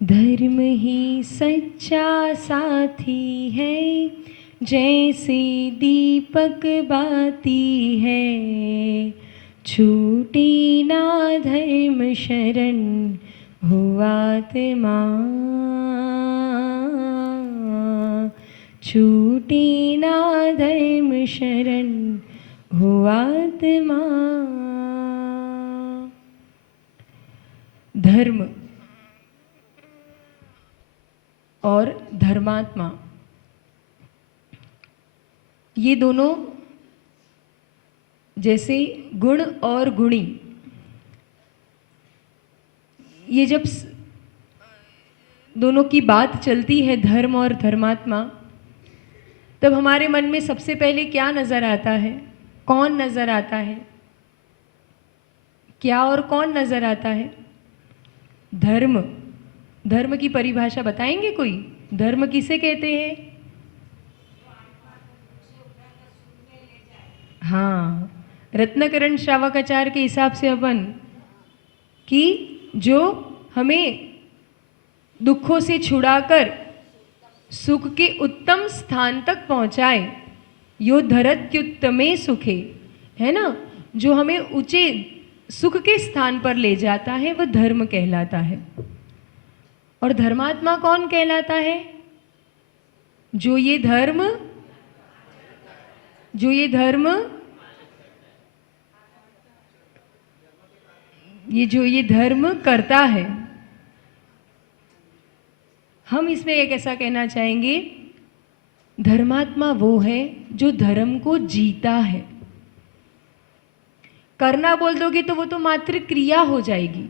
धर्म ही सच्चा साथी है, जैसे दीपक बाती है। छूटी ना धर्म शरण हो आत्मा, छूटी ना धर्म शरण हो आत्मा। धर्म और धर्मात्मा, ये दोनों जैसे गुण और गुणी, ये जब दोनों की बात चलती है, धर्म और धर्मात्मा, तब हमारे मन में सबसे पहले क्या नजर आता है? कौन नजर आता है? क्या और कौन नजर आता है? धर्म। धर्म की परिभाषा बताएंगे कोई? धर्म किसे कहते हैं? हाँ, रत्नकरण श्रावकाचार्य के हिसाब से अपन कि जो हमें दुखों से छुड़ाकर सुख के उत्तम स्थान तक पहुंचाए, यो धरत्युत्तमे सुखे, है ना, जो हमें ऊंचे सुख के स्थान पर ले जाता है, वह धर्म कहलाता है। और धर्मात्मा कौन कहलाता है? जो ये धर्म जो ये धर्म करता है। हम इसमें एक ऐसा कहना चाहेंगे, धर्मात्मा वो है जो धर्म को जीता है। करना बोल दोगे तो वो तो मात्र क्रिया हो जाएगी।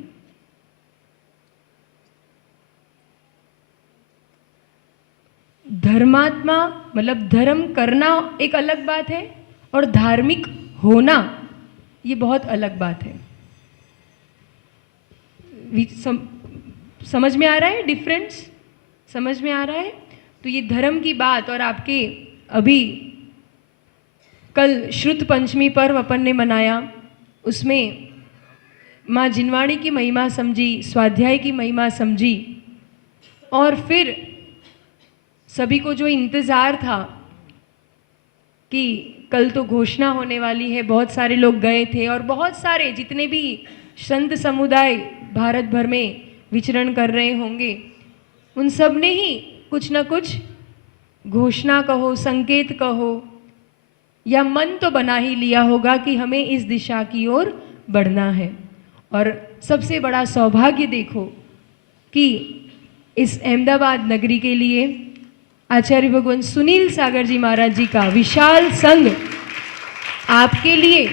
धर्मात्मा मतलब धर्म करना एक अलग बात है, और धार्मिक होना ये बहुत अलग बात है। समझ में आ रहा है डिफरेंस? समझ में आ रहा है? तो ये धर्म की बात, और आपके अभी कल श्रुत पंचमी पर्व अपन ने मनाया, उसमें माँ जिनवाणी की महिमा समझी, स्वाध्याय की महिमा समझी, और फिर सभी को जो इंतज़ार था कि कल तो घोषणा होने वाली है, बहुत सारे लोग गए थे, और बहुत सारे जितने भी संत समुदाय भारत भर में विचरण कर रहे होंगे, उन सब ने ही कुछ न कुछ घोषणा कहो, संकेत कहो, या मन तो बना ही लिया होगा कि हमें इस दिशा की ओर बढ़ना है। और सबसे बड़ा सौभाग्य देखो कि इस अहमदाबाद नगरी के लिए आचार्य भगवान सुनील सागर जी महाराज जी का विशाल संघ आपके लिए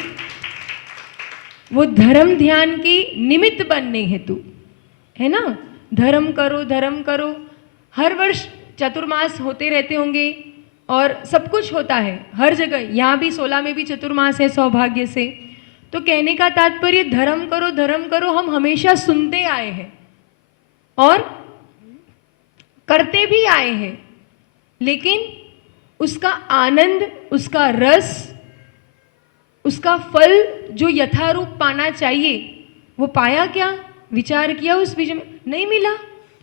वो धर्म ध्यान की निमित्त बनने हेतु, है ना, धर्म करो धर्म करो, हर वर्ष चतुर्मास होते रहते होंगे और सब कुछ होता है हर जगह, यहाँ भी 16 में भी चतुर्मास है सौभाग्य से। तो कहने का तात्पर्य धर्म करो हम हमेशा सुनते आए हैं और करते भी आए हैं, लेकिन उसका आनंद, उसका रस, उसका फल जो यथारूप पाना चाहिए वो पाया क्या? विचार किया उस विषय में? नहीं मिला।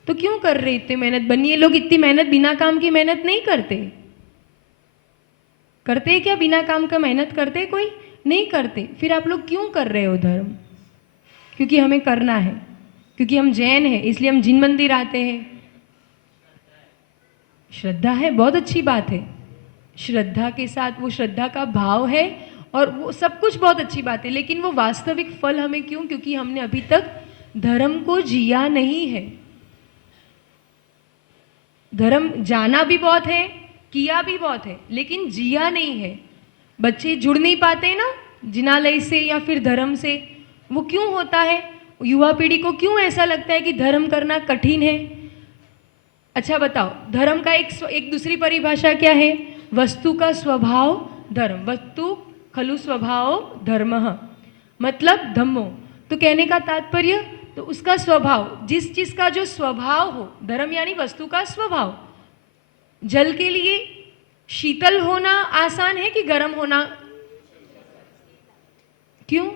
तो क्यों कर रहे इतनी मेहनत? बनिए लोग इतनी मेहनत, बिना काम की मेहनत नहीं करते। करते क्या बिना काम का मेहनत? करते कोई? नहीं करते। फिर आप लोग क्यों कर रहे हो धर्म? क्योंकि हमें करना है, क्योंकि हम जैन हैं इसलिए हम जिन मंदिर आते हैं। श्रद्धा है, बहुत अच्छी बात है, श्रद्धा के साथ वो श्रद्धा का भाव है और वो सब कुछ बहुत अच्छी बात है, लेकिन वो वास्तविक फल हमें क्यों? क्योंकि हमने अभी तक धर्म को जिया नहीं है। धर्म जाना भी बहुत है, किया भी बहुत है, लेकिन जिया नहीं है। बच्चे जुड़ नहीं पाते ना जिनालय से या फिर धर्म से। वो क्यों होता है? युवा पीढ़ी को क्यों ऐसा लगता है कि धर्म करना कठिन है? अच्छा बताओ, धर्म का एक दूसरी परिभाषा क्या है? वस्तु का स्वभाव धर्म, वस्तु खलु स्वभाव धर्मः, मतलब धम्मो। तो कहने का तात्पर्य, तो उसका स्वभाव, जिस चीज का जो स्वभाव हो, धर्म यानी वस्तु का स्वभाव। जल के लिए शीतल होना आसान है कि गर्म होना? क्यों?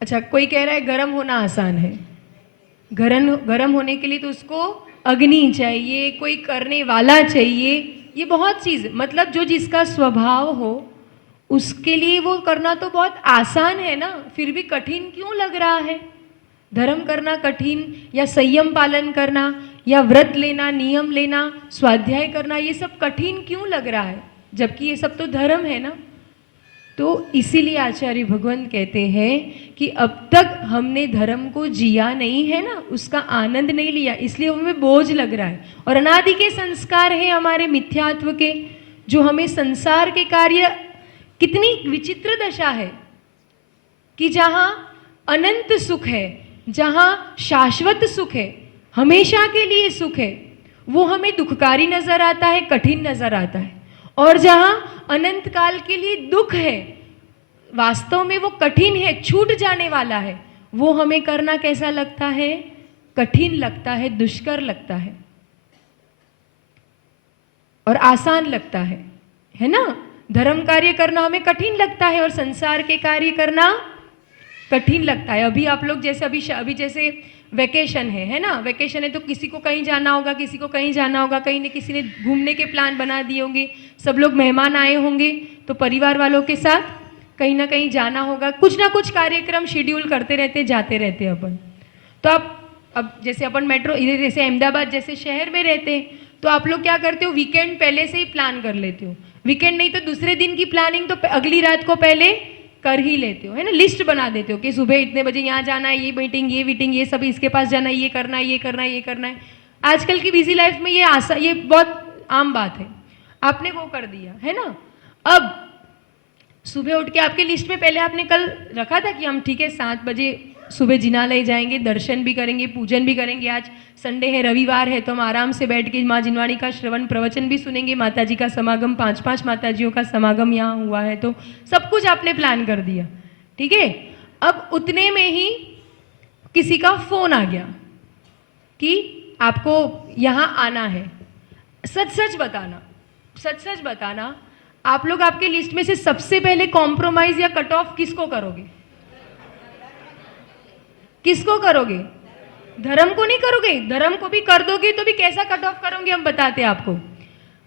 अच्छा, कोई कह रहा है गर्म होना आसान है। गर्म होने के लिए तो उसको अग्नि चाहिए, कोई करने वाला चाहिए, ये बहुत चीज़, मतलब जो जिसका स्वभाव हो उसके लिए वो करना तो बहुत आसान है ना, फिर भी कठिन क्यों लग रहा है? धर्म करना कठिन, या संयम पालन करना, या व्रत लेना, नियम लेना, स्वाध्याय करना, ये सब कठिन क्यों लग रहा है, जबकि ये सब तो धर्म है ना। तो इसीलिए आचार्य भगवंत कहते हैं कि अब तक हमने धर्म को जिया नहीं है ना, उसका आनंद नहीं लिया, इसलिए हमें बोझ लग रहा है। और अनादि के संस्कार हैं हमारे मिथ्यात्व के, जो हमें संसार के कार्य, कितनी विचित्र दशा है कि जहाँ अनंत सुख है, जहाँ शाश्वत सुख है, हमेशा के लिए सुख है, वो हमें दुखकारी नजर आता है, कठिन नजर आता है। और जहाँ अनंत काल के लिए दुख है, वास्तव में वो कठिन है, छूट जाने वाला है, वो हमें करना कैसा लगता है? कठिन लगता है, दुष्कर लगता है और आसान लगता है ना। धर्म कार्य करना हमें कठिन लगता है और संसार के कार्य करना कठिन लगता है। अभी आप लोग जैसे अभी जैसे वैकेशन है ना, वैकेशन है तो किसी को कहीं जाना होगा, किसी को कहीं जाना होगा, कहीं ने किसी ने घूमने के प्लान बना दिए होंगे, सब लोग मेहमान आए होंगे, तो परिवार वालों के साथ कहीं ना कहीं जाना होगा, कुछ ना कुछ कार्यक्रम शेड्यूल करते रहते, जाते रहते अपन। तो आप अब जैसे अपन मेट्रो, इधर जैसे अहमदाबाद जैसे शहर में रहते हैं, तो आप लोग क्या करते हो, वीकेंड पहले से ही प्लान कर लेते हो, वीकेंड नहीं तो दूसरे दिन की प्लानिंग तो अगली रात को पहले कर ही लेते हो, है ना। लिस्ट बना देते हो कि सुबह इतने बजे यहाँ जाना है, ये मीटिंग, ये सब इसके पास जाना है, ये करना है, ये करना है, ये करना है। आजकल की बिजी लाइफ में ये बहुत आम बात है, आपने वो कर दिया है ना। अब सुबह उठ के आपके लिस्ट में पहले आपने कल रखा था कि हम ठीक है 7 बजे सुबह जिनालय जाएंगे, दर्शन भी करेंगे, पूजन भी करेंगे, आज संडे है, रविवार है, तो हम आराम से बैठ के माँ जिनवाणी का श्रवण प्रवचन भी सुनेंगे, माता जी का समागम, 5 माताजियों का समागम यहाँ हुआ है, तो सब कुछ आपने प्लान कर दिया, ठीक है। अब उतने में ही किसी का फोन आ गया कि आपको यहाँ आना है। सच सच बताना, आप लोग आपके लिस्ट में से सबसे पहले कॉम्प्रोमाइज या कट ऑफ किसको करोगे? किसको करोगे? धर्म को नहीं करोगे। धर्म को भी कर दोगे तो भी कैसा कट ऑफ करोगे, हम बताते हैं आपको।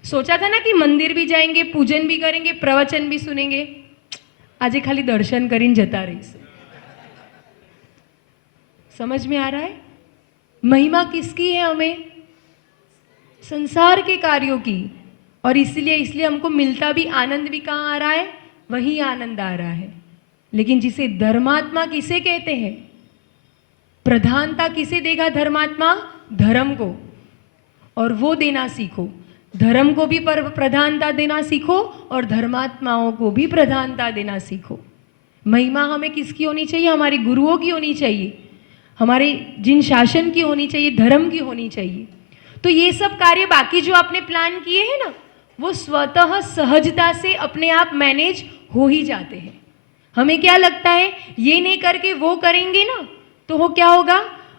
सोचा था ना कि मंदिर भी जाएंगे, पूजन भी करेंगे, प्रवचन भी सुनेंगे, आज खाली दर्शन करीन जता रही। समझ में आ रहा है? महिमा किसकी है? हमें संसार के कार्यों की। और इसलिए हमको मिलता भी आनंद भी कहाँ आ रहा है? वही आनंद आ रहा है। लेकिन जिसे धर्मात्मा किसे कहते हैं? प्रधानता किसे देगा धर्मात्मा? धर्म को। और वो देना सीखो, धर्म को भी प्रधानता देना सीखो और धर्मात्माओं को भी प्रधानता देना सीखो। महिमा हमें किसकी होनी चाहिए? हमारे गुरुओं की होनी चाहिए, हमारे जिन शासन की होनी चाहिए, धर्म की होनी चाहिए। तो ये सब कार्य बाकी जो आपने प्लान किए हैं ना, वो स्वतः सहजता से अपने आप मैनेज हो ही जाते हैं। हमें क्या लगता है, ये नहीं करके वो करेंगे ना तो वो क्या होगा,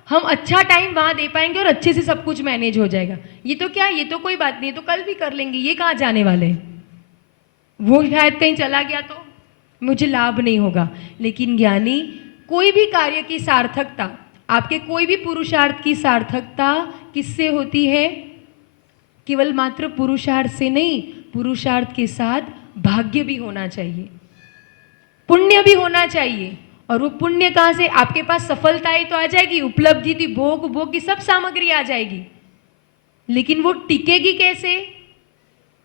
हम अच्छा टाइम वहां दे पाएंगे और अच्छे से सब कुछ मैनेज हो जाएगा। ये तो क्या, ये तो कोई बात नहीं, तो कल भी कर लेंगे, ये कहाँ जाने वाले हैं, वो शायद कहीं चला गया तो मुझे लाभ नहीं होगा। लेकिन ज्ञानी कोई भी कार्य की सार्थकता, आपके कोई भी पुरुषार्थ की सार्थकता किससे होती है? केवल मात्र पुरुषार्थ से नहीं, पुरुषार्थ के साथ भाग्य भी होना चाहिए, पुण्य भी होना चाहिए। और वो पुण्य कहाँ से? आपके पास सफलताएं तो आ जाएगी, उपलब्धि थी, भोग की सब सामग्री आ जाएगी, लेकिन वो टिकेगी कैसे?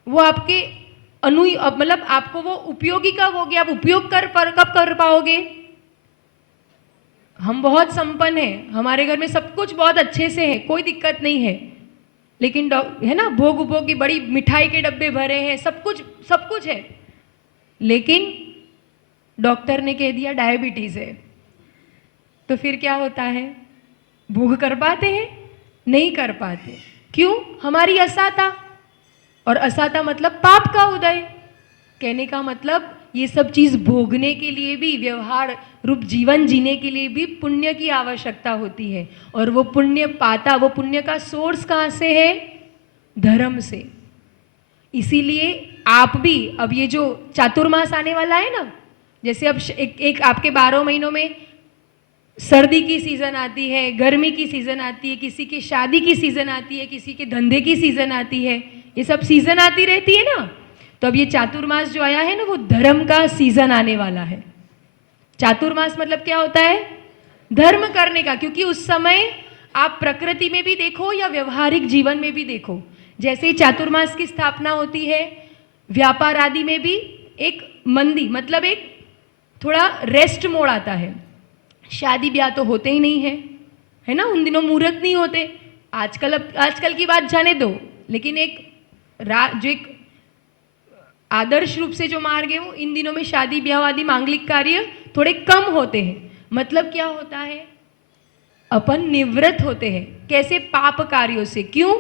वो आपके मतलब आपको वो उपयोगी कब होगी? आप उपयोग कब कर पाओगे? हम बहुत संपन्न हैं, हमारे घर में सब कुछ बहुत अच्छे से है, कोई दिक्कत नहीं है, लेकिन है ना, भोग की बड़ी मिठाई के डब्बे भरे हैं, सब कुछ है, लेकिन डॉक्टर ने कह दिया डायबिटीज है, तो फिर क्या होता है? भोग कर पाते हैं? नहीं कर पाते। क्यों? हमारी असाता। और असाता मतलब पाप का उदय। कहने का मतलब ये सब चीज भोगने के लिए भी, व्यवहार रूप जीवन जीने के लिए भी पुण्य की आवश्यकता होती है। और वो पुण्य वो पुण्य का सोर्स कहाँ से है? धर्म से। इसीलिए आप भी, अब ये जो चातुर्मास आने वाला है ना, जैसे अब एक आपके 12 महीनों में सर्दी की सीज़न आती है, गर्मी की सीज़न आती है, किसी की शादी की सीज़न आती है, किसी के धंधे की सीज़न आती है, ये सब सीज़न आती रहती है ना। तो अब ये चातुर्मास जो आया है ना, वो धर्म का सीज़न आने वाला है। चातुर्मास मतलब क्या होता है? धर्म करने का। क्योंकि उस समय आप प्रकृति में भी देखो या व्यवहारिक जीवन में भी देखो, जैसे ही चातुर्मास की स्थापना होती है, व्यापार आदि में भी एक मंदी मतलब एक थोड़ा रेस्ट मोड आता है। शादी ब्याह तो होते ही नहीं है ना, उन दिनों मुहूर्त नहीं होते। आजकल की बात जाने दो, लेकिन जो एक आदर्श रूप से जो मार्ग है वो इन दिनों में शादी ब्याह आदि मांगलिक कार्य थोड़े कम होते हैं। मतलब क्या होता है? अपन निवृत्त होते हैं। कैसे? पाप कार्यों से। क्यों?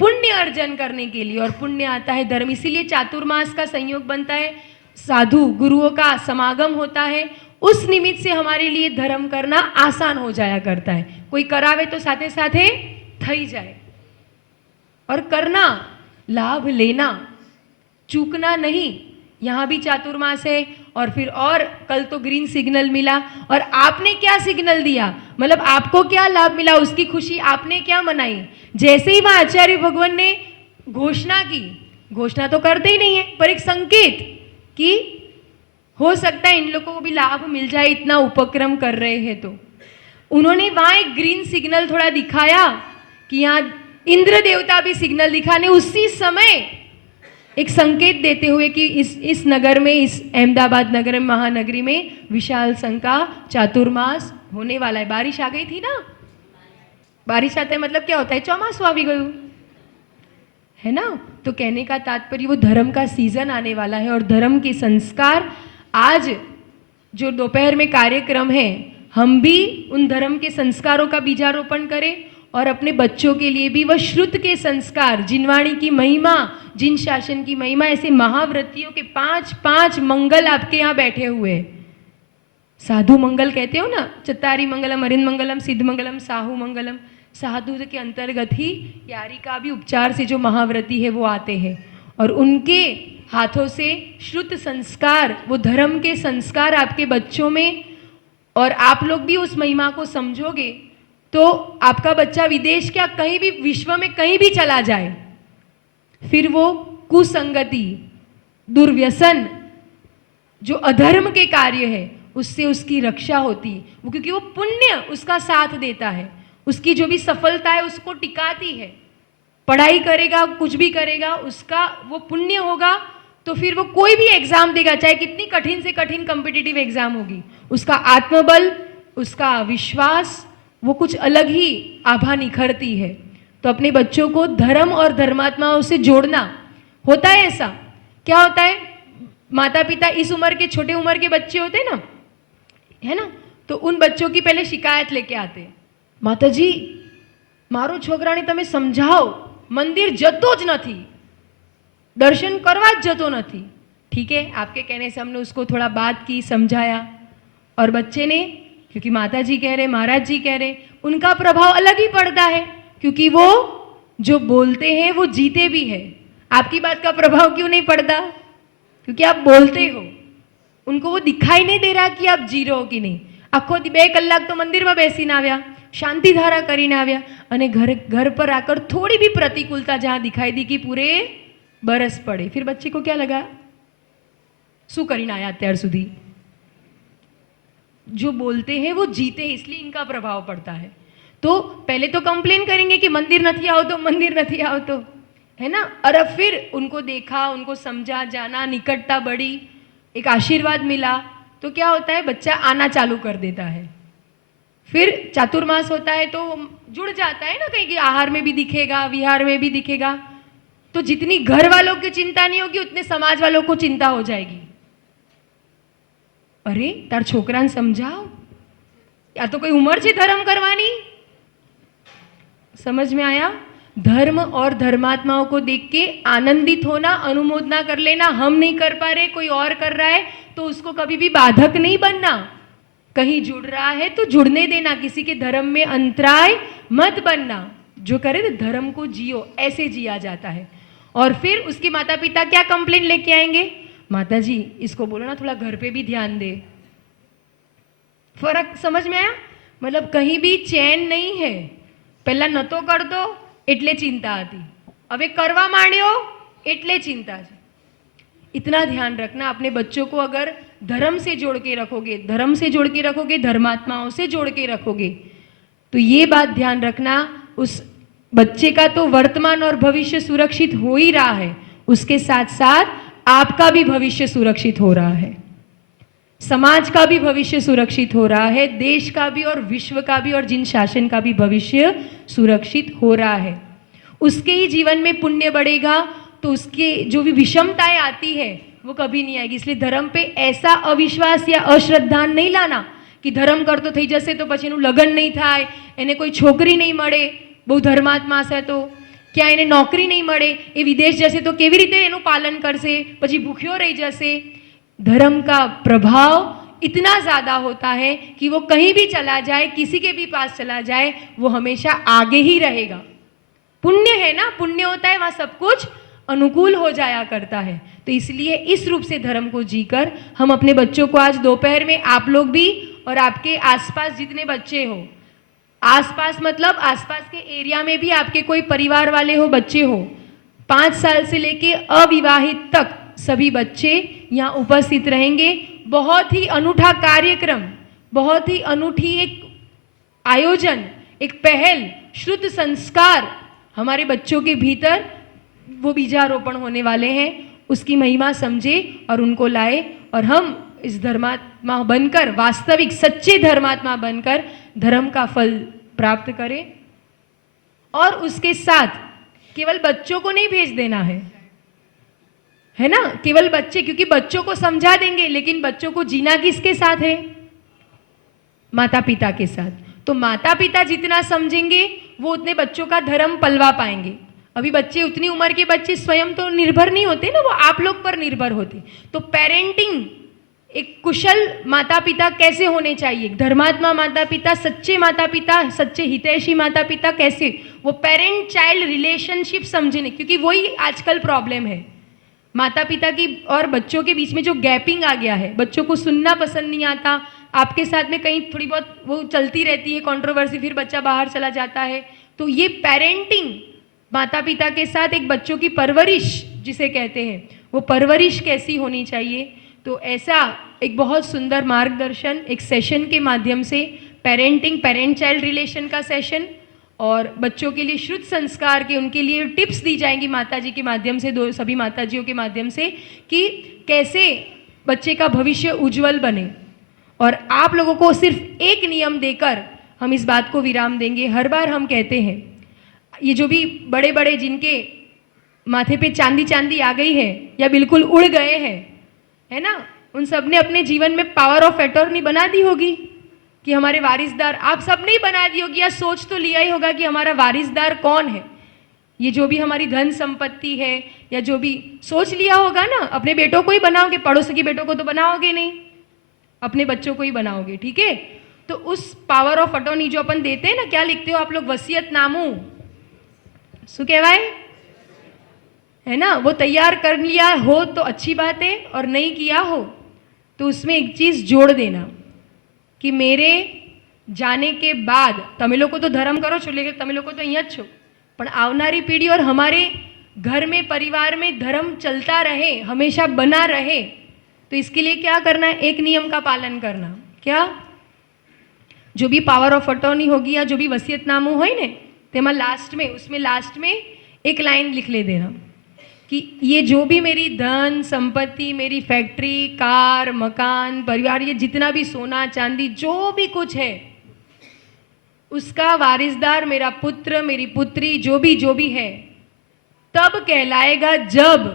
पुण्य अर्जन करने के लिए, और पुण्य आता है धर्म। इसीलिए चातुर्मास का संयोग बनता है, साधु गुरुओं का समागम होता है। उस निमित्त से हमारे लिए धर्म करना आसान हो जाया करता है। कोई करावे तो साथे साथे थई जाए। और करना, लाभ लेना, चूकना नहीं। यहाँ भी चातुर्मास है। और फिर और कल तो ग्रीन सिग्नल मिला, और आपने क्या सिग्नल दिया, मतलब आपको क्या लाभ मिला, उसकी खुशी आपने क्या मनाई। जैसे ही वहाँ आचार्य भगवान ने घोषणा की, घोषणा तो करते ही नहीं है, पर एक संकेत कि हो सकता है इन लोगों को भी लाभ मिल जाए, इतना उपक्रम कर रहे हैं, तो उन्होंने वहाँ एक ग्रीन सिग्नल थोड़ा दिखाया कि यहाँ इंद्र देवता भी सिग्नल दिखाने, उसी समय एक संकेत देते हुए कि इस नगर में, इस अहमदाबाद नगर में, महानगरी में विशाल संघ का चातुर्मास होने वाला है। बारिश आ गई थी ना। बारिश आता है मतलब क्या होता है? चौमासु आ भी गयु, है ना। तो कहने का तात्पर्य वो धर्म का सीजन आने वाला है, और धर्म के संस्कार आज जो दोपहर में कार्यक्रम है, हम भी उन धर्म के संस्कारों का बीजारोपण करें, और अपने बच्चों के लिए भी वह श्रुत के संस्कार, जिनवाणी की महिमा, जिन शासन की महिमा, ऐसे महाव्रतियों के 5 मंगल आपके यहाँ बैठे हुए हैं। साधु मंगल कहते हो ना, चत्तारी मंगलम, अरिंद मंगलम, सिद्ध मंगलम, साहू मंगलम। साधु के अंतर्गत ही यारी का भी उपचार से जो महाव्रती है वो आते हैं, और उनके हाथों से श्रुत संस्कार, वो धर्म के संस्कार आपके बच्चों में, और आप लोग भी उस महिमा को समझोगे तो आपका बच्चा विदेश क्या, कहीं भी विश्व में कहीं भी चला जाए, फिर वो कुसंगति, दुर्व्यसन, जो अधर्म के कार्य है, उससे उसकी रक्षा होती, वो क्योंकि वो पुण्य उसका साथ देता है, उसकी जो भी सफलता है उसको टिकाती है। पढ़ाई करेगा, कुछ भी करेगा, उसका वो पुण्य होगा, तो फिर वो कोई भी एग्जाम देगा, चाहे कितनी कठिन से कठिन कॉम्पिटिटिव एग्जाम होगी, उसका आत्मबल, उसका विश्वास, वो कुछ अलग ही आभा निखरती है। तो अपने बच्चों को धर्म और धर्मात्माओं से जोड़ना होता है। ऐसा क्या होता है, माता पिता इस उम्र के, छोटे उम्र के बच्चे होते हैं ना, है ना, तो उन बच्चों की पहले शिकायत लेके आते, माताजी मारो छोकराने तमे समझाओ, मंदिर जतो ज नथी, दर्शन करवा ज जतो नथी। ठीक है, आपके कहने से हमने उसको थोड़ा बात की, समझाया, और बच्चे ने, क्योंकि माता जी कह रहे, महाराज जी कह रहे, उनका प्रभाव अलग ही पड़ता है, क्योंकि वो जो बोलते हैं वो जीते भी है। आपकी बात का प्रभाव क्यों नहीं पड़ता? क्योंकि आप बोलते हो, उनको वो दिखाई नहीं दे रहा कि आप जी रहे हो कि नहीं। आखो 2 કલાક तो मंदिर में બેસીને આવ્યા, शांति धारा કરીને આવ્યા, અને घर पर आकर थोड़ी भी प्रतिकूलता जहाँ दिखाई दी कि पूरे बरस पड़े, फिर बच्चे को क्या लगा, शू કરીને आया અત્યાર સુધી। जो बोलते हैं वो जीते हैं, इसलिए इनका प्रभाव पड़ता है। तो पहले तो कंप्लेन करेंगे कि मंदिर नहीं आओ तो, मंदिर नहीं आओ तो, है ना। और अब फिर उनको देखा, उनको समझा, जाना, निकटता बढ़ी, एक आशीर्वाद मिला, तो क्या होता है, बच्चा आना चालू कर देता है। फिर चातुर्मास होता है तो जुड़ जाता है ना, कहीं कि आहार में भी दिखेगा, विहार में भी दिखेगा। तो जितनी घर वालों की चिंता नहीं होगी, उतने समाज वालों को चिंता हो जाएगी। अरे तार छोकराने समझाओ, या तो कोई उम्र है धर्म करवानी। समझ में आया? धर्म और धर्मात्माओं को देख के आनंदित होना, अनुमोदना कर लेना। हम नहीं कर पा रहे, कोई और कर रहा है, तो उसको कभी भी बाधक नहीं बनना। कहीं जुड़ रहा है तो जुड़ने देना, किसी के धर्म में अंतराय मत बनना। जो करे तो धर्म को जियो, ऐसे जिया जाता है। और फिर उसके माता पिता क्या कंप्लेन लेके आएंगे, माता जी इसको बोलो ना थोड़ा घर पे भी ध्यान दे। फर्क समझ में आया? मतलब कहीं भी चैन नहीं है। पहला नतो कर दो एटले चिंता હતી, હવે કરવા માંડ્યો एटले चिंता है। इतना ध्यान रखना, अपने बच्चों को अगर धर्म से जोड़ के रखोगे, धर्म से जोड़ के रखोगे, धर्मात्माओं से जोड़ के रखोगे, तो ये बात ध्यान रखना, उस बच्चे का तो वर्तमान और भविष्य सुरक्षित हो ही रहा है, उसके साथ साथ आपका भी भविष्य सुरक्षित हो रहा है, समाज का भी भविष्य सुरक्षित हो रहा है, देश का भी और विश्व का भी और जिन शासन का भी भविष्य सुरक्षित हो रहा है। उसके ही जीवन में पुण्य बढ़ेगा तो उसके जो भी विषमताएं आती है वो कभी नहीं आएगी। इसलिए धर्म पे ऐसा अविश्वास या अश्रद्धा नहीं लाना कि धर्म करतो थई जशे तो पछी एनुं लग्न नहीं थाय, एने कोई छोकरी नहीं मळे, बहु धर्मात्मा छे तो क्या एने नौकरी नहीं मळे, ए विदेश जशे तो केवी रीते एनुं पालन करशे, पछी भूख्यो रही जशे। धर्म का प्रभाव इतना ज़्यादा होता है कि वो कहीं भी चला जाए, किसी के भी पास चला जाए, वो हमेशा आगे ही रहेगा। पुण्य है ना, पुण्य होता है वहाँ सब कुछ अनुकूल हो जाया करता है। तो इसलिए इस रूप से धर्म को जीकर हम अपने बच्चों को आज दोपहर में, आप लोग भी और आपके आसपास जितने बच्चे हो, आसपास मतलब आसपास के एरिया में भी आपके कोई परिवार वाले हो, बच्चे हो, 5 साल से लेके अविवाहित तक सभी बच्चे यहाँ उपस्थित रहेंगे। बहुत ही अनूठा कार्यक्रम, बहुत ही अनूठी एक आयोजन, एक पहल, शुद्ध संस्कार हमारे बच्चों के भीतर वो बीजारोपण होने वाले हैं। उसकी महिमा समझे और उनको लाए और हम इस धर्मात्मा बनकर, वास्तविक सच्चे धर्मात्मा बनकर धर्म का फल प्राप्त करें। और उसके साथ केवल बच्चों को नहीं भेज देना है ना, केवल बच्चे, क्योंकि बच्चों को समझा देंगे, लेकिन बच्चों को जीना किसके साथ है? माता पिता के साथ। तो माता पिता जितना समझेंगे वो उतने बच्चों का धर्म पलवा पाएंगे। अभी बच्चे, उतनी उम्र के बच्चे स्वयं तो निर्भर नहीं होते ना, वो आप लोग पर निर्भर होते। तो पेरेंटिंग, एक कुशल माता पिता कैसे होने चाहिए, धर्मात्मा माता पिता, सच्चे माता पिता, सच्चे हितैषी माता पिता कैसे, वो पेरेंट चाइल्ड रिलेशनशिप समझने, क्योंकि वही आजकल प्रॉब्लम है। माता पिता की और बच्चों के बीच में जो गैपिंग आ गया है, बच्चों को सुनना पसंद नहीं आता, आपके साथ में कहीं थोड़ी बहुत वो चलती रहती है कंट्रोवर्सी, फिर बच्चा बाहर चला जाता है। तो ये पेरेंटिंग, माता पिता के साथ एक बच्चों की परवरिश जिसे कहते हैं, वो परवरिश कैसी होनी चाहिए, तो ऐसा एक बहुत सुंदर मार्गदर्शन एक सेशन के माध्यम से, पेरेंटिंग, पेरेंट चाइल्ड रिलेशन का सेशन, और बच्चों के लिए शुद्ध संस्कार के, उनके लिए टिप्स दी जाएंगी माताजी के माध्यम से, दो सभी माताजियों के माध्यम से, कि कैसे बच्चे का भविष्य उज्जवल बने। और आप लोगों को सिर्फ एक नियम देकर हम इस बात को विराम देंगे। हर बार हम कहते हैं, ये जो भी बड़े बड़े जिनके माथे पे चांदी चांदी आ गई है या बिल्कुल उड़ गए हैं, है ना, उन सब ने अपने जीवन में पावर ऑफ अटॉर्नी बना दी होगी कि हमारे वारिसदार, आप सब ने ही बना दी होगी, या सोच तो लिया ही होगा कि हमारा वारिसदार कौन है। ये जो भी हमारी धन संपत्ति है या जो भी सोच लिया होगा ना, अपने बेटों को ही बनाओगे, पड़ोसी के बेटों को तो बनाओगे नहीं, अपने बच्चों को ही बनाओगे, ठीक है। तो उस पावर ऑफ अटॉर्नी जो अपन देते हैं ना, क्या लिखते हो आप लोग, वसीयतनामु, शू कहवाय, है ना, वो तैयार कर लिया हो तो अच्छी बात है, और नहीं किया हो तो उसमें एक चीज जोड़ देना कि मेरे जाने के बाद તમે લોકો तो धर्म करो છો, लेकिन તમે લોકો तो અહીંયા જ છો, પણ આવનારી पीढ़ी और हमारे घर में, परिवार में धर्म चलता रहे, हमेशा बना रहे, तो इसके लिए क्या करना है, एक नियम का पालन करना। क्या? जो भी पावर ऑफ अटॉर्नी होगी या जो भी वसीयतनामु હોય ને, તેમાં लास्ट में, उसमें लास्ट में एक लाइन लिख ले देना कि ये जो भी मेरी धन संपत्ति, मेरी फैक्ट्री, कार, मकान, परिवार, ये जितना भी सोना चांदी जो भी कुछ है, उसका वारिसदार मेरा पुत्र, मेरी पुत्री, जो भी है, तब कहलाएगा जब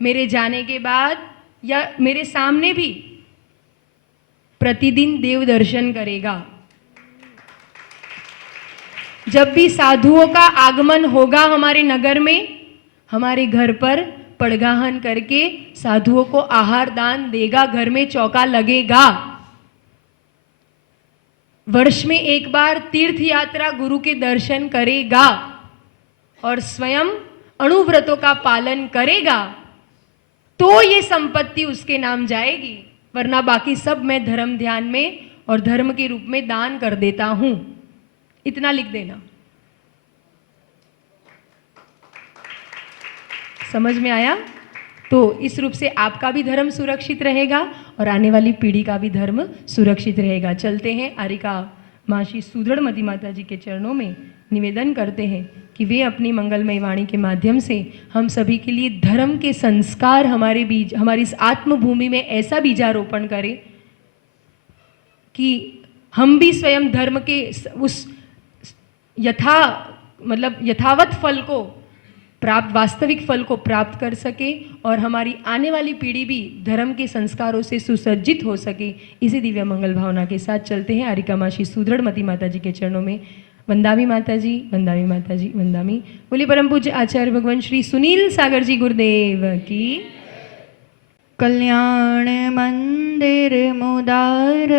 मेरे जाने के बाद या मेरे सामने भी प्रतिदिन देव दर्शन करेगा। जब भी साधुओं का आगमन होगा हमारे नगर में, हमारे घर पर पड़गाहन करके साधुओं को आहार दान देगा, घर में चौका लगेगा। वर्ष में एक बार तीर्थ यात्रा गुरु के दर्शन करेगा और स्वयं अणुव्रतों का पालन करेगा, तो ये संपत्ति उसके नाम जाएगी, वरना बाकी सब मैं धर्म ध्यान में और धर्म के रूप में दान कर देता हूं। इतना लिख देना। समझ में आया? तो इस रूप से आपका भी धर्म सुरक्षित रहेगा और आने वाली पीढ़ी का भी धर्म सुरक्षित रहेगा। चलते हैं, आरिका माँ श्री सुदृढ़मती माता जी के चरणों में निवेदन करते हैं कि वे अपनी मंगलमय वाणी के माध्यम से हम सभी के लिए धर्म के संस्कार हमारे बीच, हमारी इस आत्मभूमि में ऐसा बीजारोपण करें कि हम भी स्वयं धर्म के उस यथावत फल को प्राप्त, वास्तविक फल को प्राप्त कर सके और हमारी आने वाली पीढ़ी भी धर्म के संस्कारों से सुसज्जित हो सके। इसी दिव्य मंगल भावना के साथ चलते हैं आरिका माँ श्री सुदृढ़मती माता जी के चरणों में। वंदामी माता जी, वंदामी माता जी, वंदामी। बोलिए परम पूज्य आचार्य भगवान श्री सुनील सागर जी गुरुदेव की। कल्याण मंदिर मुदारमवद्य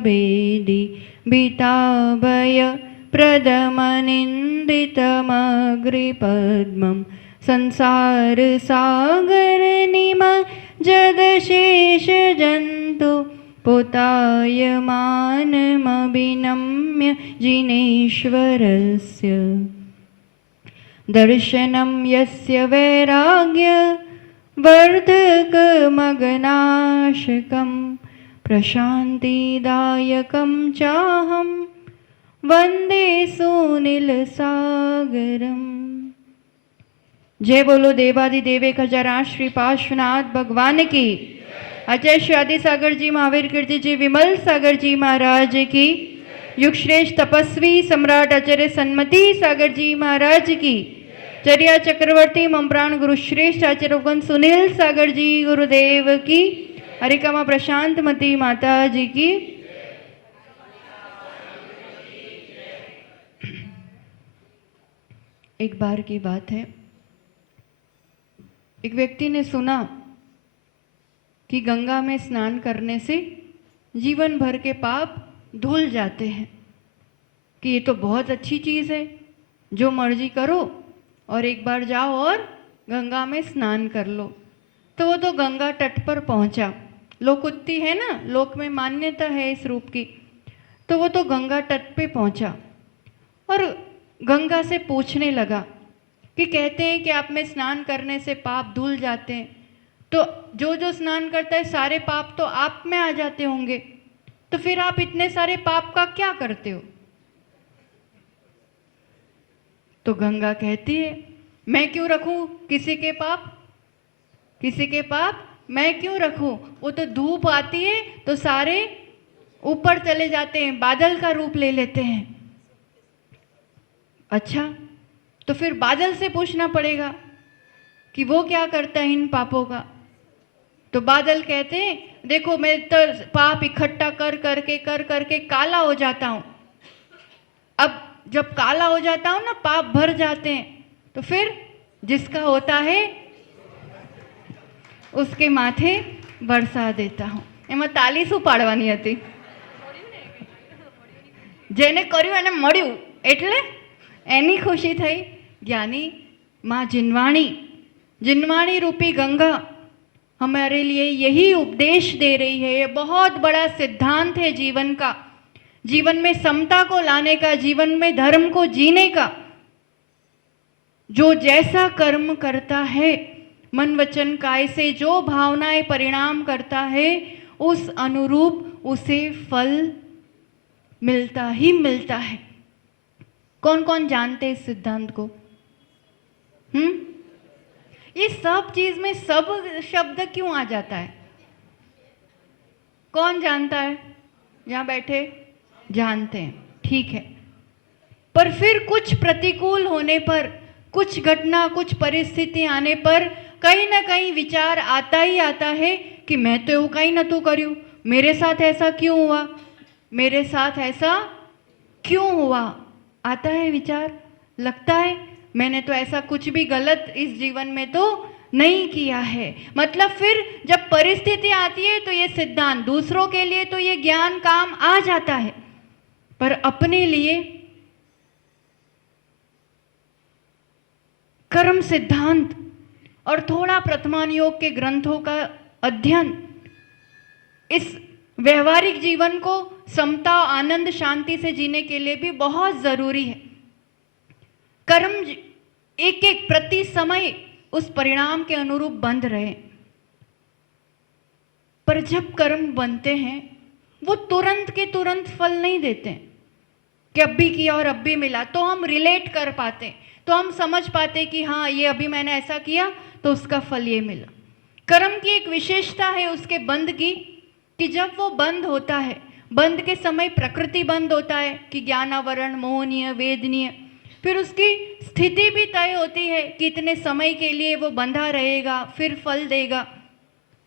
बेदी बीताभय प्रदमनिन्दितमग्रिपद्मं संसार सागर निमज्जदशेष जन्तु पोतायमानमभिनम्य जिनेश्वरस्य दर्शनं यस्य वैराग्य वर्धकमगनाशकं प्रशान्तिदायकं चाहं वंदे सुनील सागरम। जय बोलो देवादिदेव खजारा श्री पार्श्वनाथ भगवान की। आचार्य श्री आदि सागर जी, महावीर कीर्ति जी, विमल सागर जी महाराज की। युग श्रेष्ठ तपस्वी सम्राट आचार्य सन्मति सागर जी महाराज की। चर्या चक्रवर्ती ममप्राण गुरु श्रेष्ठ आचार्य भगवान सुनील सागर जी गुरुदेव की। हरिकामा प्रशांतमती माता जी की। एक बार की बात है, एक व्यक्ति ने सुना कि गंगा में स्नान करने से जीवन भर के पाप धुल जाते हैं, कि ये तो बहुत अच्छी चीज़ है, जो मर्जी करो और एक बार जाओ और गंगा में स्नान कर लो। तो वो तो गंगा तट पर पहुंचा। लोकुत्ती है ना, लोक में मान्यता है इस रूप की। तो वो तो गंगा तट पे पहुंचा और गंगा से पूछने लगा कि कहते हैं कि आप में स्नान करने से पाप धुल जाते हैं, तो जो जो स्नान करता है सारे पाप तो आप में आ जाते होंगे, तो फिर आप इतने सारे पाप का क्या करते हो? तो गंगा कहती है, मैं क्यों रखूं किसी के पाप, किसी के पाप मैं क्यों रखूं? वो तो धूप आती है तो सारे ऊपर चले जाते हैं, बादल का रूप ले लेते हैं। अच्छा, तो फिर बादल से पूछना पड़ेगा कि वो क्या करता है इन पापों का। तो बादल कहते हैं, देखो मैं तो पाप इकट्ठा कर करके काला हो जाता हूँ। अब जब काला हो जाता हूँ ना, पाप भर जाते हैं, तो फिर जिसका होता है उसके माथे बरसा देता हूँ। એમાં તાલી શું પાડવાની હતી? જેને કર્યું એને મળ્યું એટલે એની खुशी થઈ। ज्ञानी माँ जिनवाणी रूपी गंगा हमारे लिए यही उपदेश दे रही है। ये बहुत बड़ा सिद्धांत है जीवन का, जीवन में समता को लाने का, जीवन में धर्म को जीने का। जो जैसा कर्म करता है, मन वचन काय से जो भावनाएं परिणाम करता है, उस अनुरूप उसे फल मिलता ही मिलता है। कौन कौन जानते इस सिद्धांत को? ये सब चीज में सब शब्द क्यों आ जाता है? कौन जानता है? यहाँ बैठे जानते हैं, ठीक है। पर फिर कुछ प्रतिकूल होने पर, कुछ घटना, कुछ परिस्थिति आने पर कहीं ना कहीं विचार आता ही आता है कि मैं तो એવું कहीं नतु કર્યું, मेरे साथ ऐसा क्यों हुआ, मेरे साथ ऐसा क्यों हुआ। आता है विचार, लगता है मैंने तो ऐसा कुछ भी गलत इस जीवन में तो नहीं किया है। मतलब फिर जब परिस्थिति आती है तो ये सिद्धांत, दूसरों के लिए तो ये ज्ञान काम आ जाता है, पर अपने लिए कर्म सिद्धांत और थोड़ा प्रथमान योग के ग्रंथों का अध्ययन, इस व्यवहारिक जीवन को समता, आनंद, शांति से जीने के लिए भी बहुत जरूरी है। कर्म एक एक प्रति समय उस परिणाम के अनुरूप बंध रहे, पर जब कर्म बनते हैं वो तुरंत के तुरंत फल नहीं देते कि अब भी किया और अब भी मिला, तो हम रिलेट कर पाते, तो हम समझ पाते कि हाँ ये अभी मैंने ऐसा किया तो उसका फल ये मिला। कर्म की एक विशेषता है उसके बंध की कि जब वो बंद होता है, बंद के समय प्रकृति बंद होता है कि ज्ञानावरण, मोहनीय, वेदनीय, फिर उसकी स्थिति भी तय होती है कि इतने समय के लिए वो बंधा रहेगा, फिर फल देगा।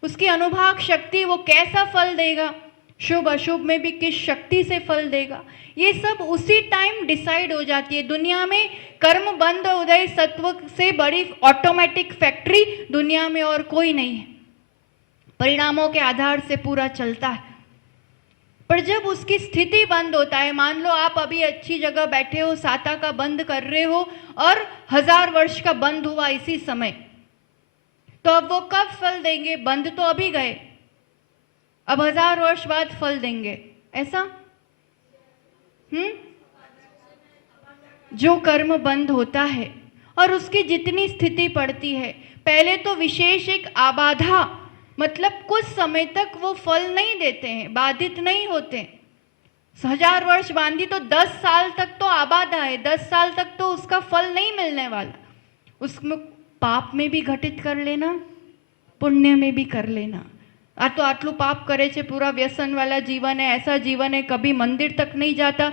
उसकी अनुभाग शक्ति, वो कैसा फल देगा, शुभ अशुभ में भी किस शक्ति से फल देगा, ये सब उसी टाइम डिसाइड हो जाती है। दुनिया में कर्म बंद उदय सत्व से बड़ी ऑटोमेटिक फैक्ट्री दुनिया में और कोई नहीं है, परिणामों के आधार से पूरा चलता है। पर जब उसकी स्थिति बंद होता है, मान लो आप अभी अच्छी जगह बैठे हो, साता का बंद कर रहे हो और 1000 वर्ष का बंद हुआ इसी समय, तो अब वो कब फल देंगे? बंद तो अभी गए, अब 1000 वर्ष बाद फल देंगे, ऐसा? जो कर्म बंद होता है और उसकी जितनी स्थिति पड़ती है, पहले तो विशेष एक आबाधा, मतलब कुछ समय तक वो फल नहीं देते हैं, बाधित नहीं होते। 1000 वर्ष बांधी तो 10 साल तक तो आबादा है, 10 साल तक तो उसका फल नहीं मिलने वाला। उसमें पाप में भी घटित कर लेना, पुण्य में भी कर लेना। तो आटलू पाप करे छे, पूरा व्यसन वाला जीवन है, ऐसा जीवन है, कभी मंदिर तक नहीं जाता,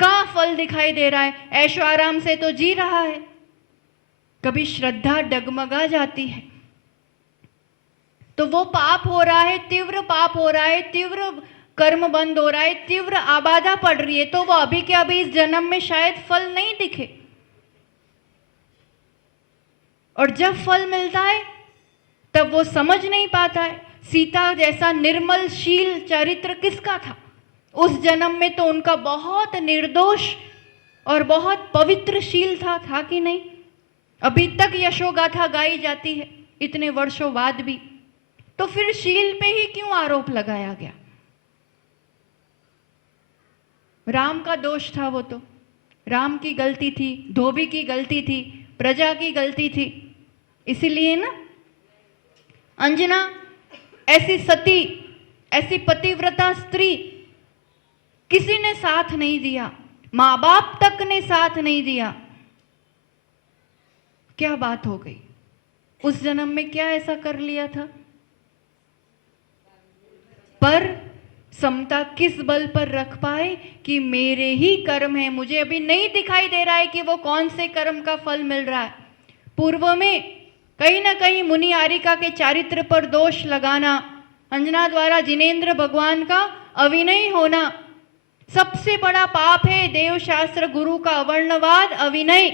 कहाँ फल दिखाई दे रहा है? ऐशो आराम से तो जी रहा है, कभी श्रद्धा डगमगा जाती है, तो वो पाप हो रहा है, तीव्र पाप हो रहा है, तीव्र कर्म बंद हो रहा है, तीव्र आबादा पड़ रही है, तो वो अभी के अभी इस जन्म में शायद फल नहीं दिखे। और जब फल मिलता है तब वो समझ नहीं पाता है। सीता जैसा निर्मल शील चरित्र किसका था? उस जन्म में तो उनका बहुत निर्दोष और बहुत पवित्र शील था कि नहीं? अभी तक यशोगाथा गाई जाती है इतने वर्षों बाद भी, तो फिर शील पे ही क्यों आरोप लगाया गया? राम का दोष था, वो तो राम की गलती थी, धोबी की गलती थी, प्रजा की गलती थी, इसीलिए ना अंजना ऐसी सती, ऐसी पतिव्रता स्त्री, किसी ने साथ नहीं दिया, माँ बाप तक ने साथ नहीं दिया। क्या बात हो गई? उस जन्म में क्या ऐसा कर लिया था? पर समता किस बल पर रख पाए कि मेरे ही कर्म है, मुझे अभी नहीं दिखाई दे रहा है कि वो कौन से कर्म का फल मिल रहा है। पूर्व में कहीं ना कहीं मुनि आरिका के चारित्र पर दोष लगाना, अंजना द्वारा जिनेंद्र भगवान का अविनयी होना सबसे बड़ा पाप है। देवशास्त्र गुरु का अवर्णवाद, अविनय,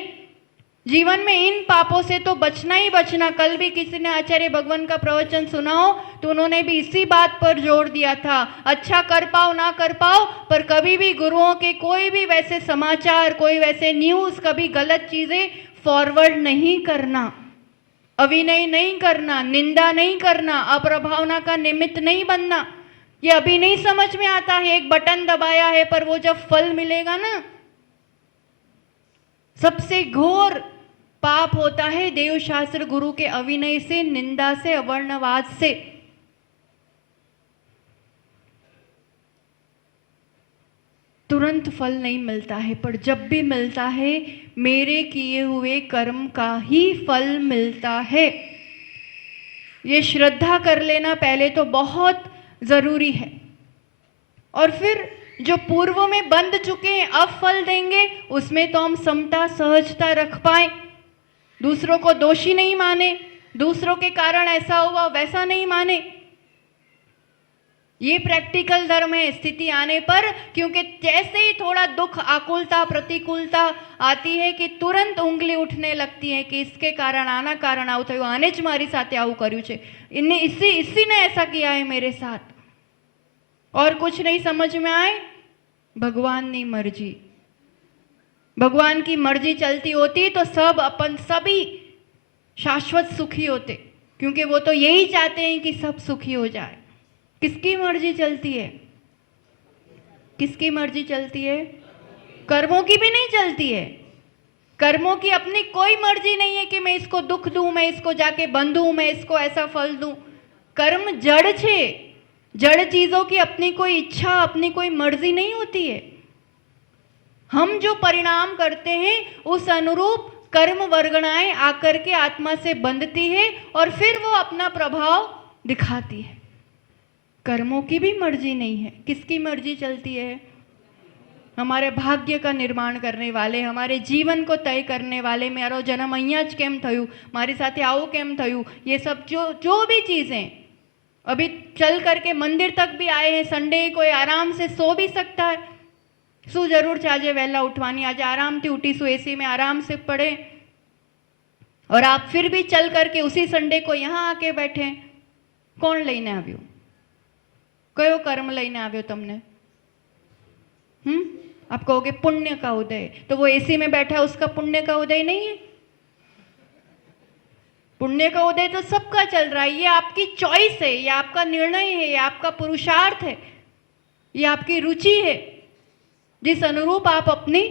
जीवन में इन पापों से तो बचना ही बचना। कल भी किसी ने आचार्य भगवान का प्रवचन सुना हो तो उन्होंने भी इसी बात पर जोर दिया था, अच्छा कर पाओ ना कर पाओ, पर कभी भी गुरुओं के कोई भी वैसे समाचार, कोई वैसे न्यूज़, कभी गलत चीज़ें फॉरवर्ड नहीं करना, अविनय नहीं करना, निंदा नहीं करना, अप्रभावना का निमित्त नहीं बनना। ये अभी नहीं समझ में आता है, एक बटन दबाया है, पर वो जब फल मिलेगा ना, सबसे घोर पाप होता है देवशास्त्र गुरु के अविनय से, निंदा से, अवर्णवाद से। तुरंत फल नहीं मिलता है, पर जब भी मिलता है मेरे किए हुए कर्म का ही फल मिलता है। ये श्रद्धा कर लेना पहले तो बहुत जरूरी है। और फिर जो पूर्व में बंध चुके हैं अब फल देंगे, उसमें तो हम समता, सहजता रख पाए, दूसरों को दोषी नहीं माने, दूसरों के कारण ऐसा हुआ वैसा नहीं माने। ये प्रैक्टिकल धर्म है स्थिति आने पर, क्योंकि जैसे ही थोड़ा दुख, आकुलता, प्रतिकूलता आती है कि तुरंत उंगली उठने लगती है कि इसके कारण आना कारण आવું થયું, આને જ મારી સાથે આવું કર્યું છે, इसी ने ऐसा किया है मेरे साथ, और कुछ नहीं समझ में आए। भगवान की मर्जी, भगवान की मर्जी चलती होती तो सब अपन सभी शाश्वत सुखी होते, क्योंकि वो तो यही चाहते हैं कि सब सुखी हो जाए। किसकी मर्जी चलती है? किसकी मर्जी चलती है? कर्मों की भी नहीं चलती है। कर्मों की अपनी कोई मर्जी नहीं है कि मैं इसको दुख दूं, मैं इसको जाके बंधूं, मैं इसको ऐसा फल दूं। कर्म जड़ छे। जड़ चीजों की अपनी कोई इच्छा, अपनी कोई मर्जी नहीं होती है। हम जो परिणाम करते हैं उस अनुरूप कर्म वर्गणाएं आकर के आत्मा से बंधती है और फिर वो अपना प्रभाव दिखाती है। कर्मों की भी मर्जी नहीं है। किसकी मर्जी चलती है? हमारे भाग्य का निर्माण करने वाले, हमारे जीवन को तय करने वाले, मारो जन्म अहींया ज केम थयुं, मारी साथे आवुं केम थयुं, ये सब जो भी चीजें, अभी चल करके मंदिर तक भी आए हैं, संडे कोई आराम से सो भी सकता है। शू जरूर છે આજે વહેલા ઉઠવાની, આજે આરામથી ઉઠીશું, એસી में आराम से पड़े, और आप फिर भी चल करके उसी संडे को यहाँ आके बैठे। कौन લઈને આવ્યું? कयो कर्म લઈને આવ્યો તમને? आप कहोगे पुण्य का उदय, तो वो एसी में बैठा है उसका पुण्य का उदय नहीं है? पुण्य का उदय तो सबका चल रहा है। ये आपकी चॉइस है, ये आपका निर्णय है, ये आपका पुरुषार्थ है, ये आपकी रुचि है, जिस अनुरूप आप अपनी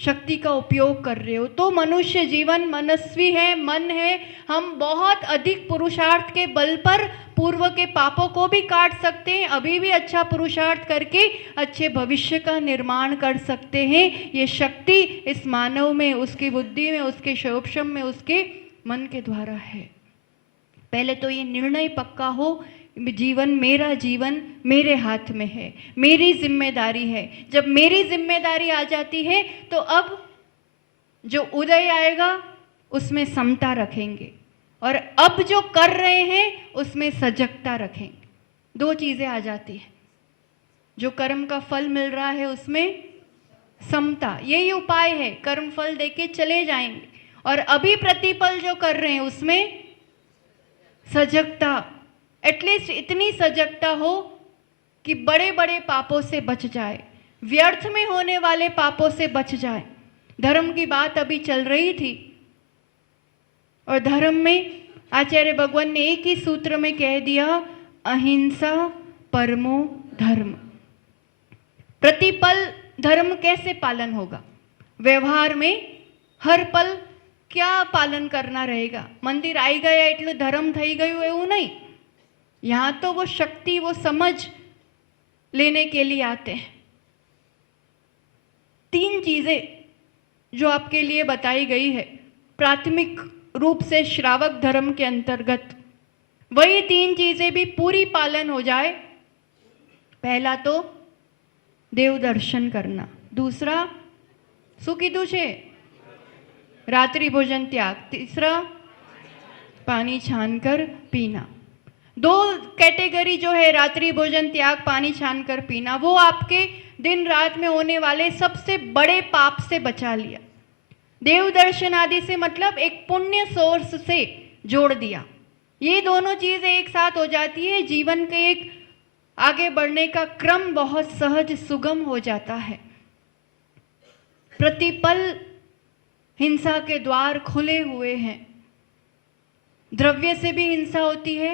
शक्ति का उपयोग कर रहे हो। तो मनुष्य जीवन मनस्वी है, मन है। हम बहुत अधिक पुरुषार्थ के बल पर पूर्व के पापों को भी काट सकते हैं, अभी भी अच्छा पुरुषार्थ करके अच्छे भविष्य का निर्माण कर सकते हैं। ये शक्ति इस मानव में, उसकी बुद्धि में, उसके शोभशम में, उसके मन के द्वारा है। पहले तो ये निर्णय पक्का हो, जीवन, मेरा जीवन मेरे हाथ में है, मेरी जिम्मेदारी है। जब मेरी जिम्मेदारी आ जाती है तो अब जो उदय आएगा उसमें समता रखेंगे, और अब जो कर रहे हैं उसमें सजगता रखेंगे। दो चीजें आ जाती हैं। जो कर्म का फल मिल रहा है उसमें समता, यही उपाय है। कर्म फल देके चले जाएंगे, और अभी प्रतिपल जो कर रहे हैं उसमें सजगता। एटलीस्ट इतनी सजगता हो कि बड़े बड़े पापों से बच जाए, व्यर्थ में होने वाले पापों से बच जाए। धर्म की बात अभी चल रही थी, और धर्म में आचार्य भगवान ने एक ही सूत्र में कह दिया, अहिंसा परमो धर्म। प्रतिपल धर्म कैसे पालन होगा? व्यवहार में हर पल क्या पालन करना रहेगा? मंदिर आई गया એટલે धर्म થઈ ગયું એવું नहीं। यहाँ तो वो शक्ति, वो समझ लेने के लिए आते हैं। तीन चीजें जो आपके लिए बताई गई है प्राथमिक रूप से श्रावक धर्म के अंतर्गत, वही तीन चीजें भी पूरी पालन हो जाए। पहला तो देव दर्शन करना, दूसरा શું કીધું છે? रात्रि भोजन त्याग, तीसरा पानी छानकर पीना। दो कैटेगरी जो है, रात्रि भोजन त्याग, पानी छानकर पीना, वो आपके दिन रात में होने वाले सबसे बड़े पाप से बचा लिया। देव दर्शन आदि से मतलब एक पुण्य सोर्स से जोड़ दिया। ये दोनों चीजें एक साथ हो जाती है, जीवन के एक आगे बढ़ने का क्रम बहुत सहज सुगम हो जाता है। प्रतिपल हिंसा के द्वार खुले हुए हैं। द्रव्य से भी हिंसा होती है,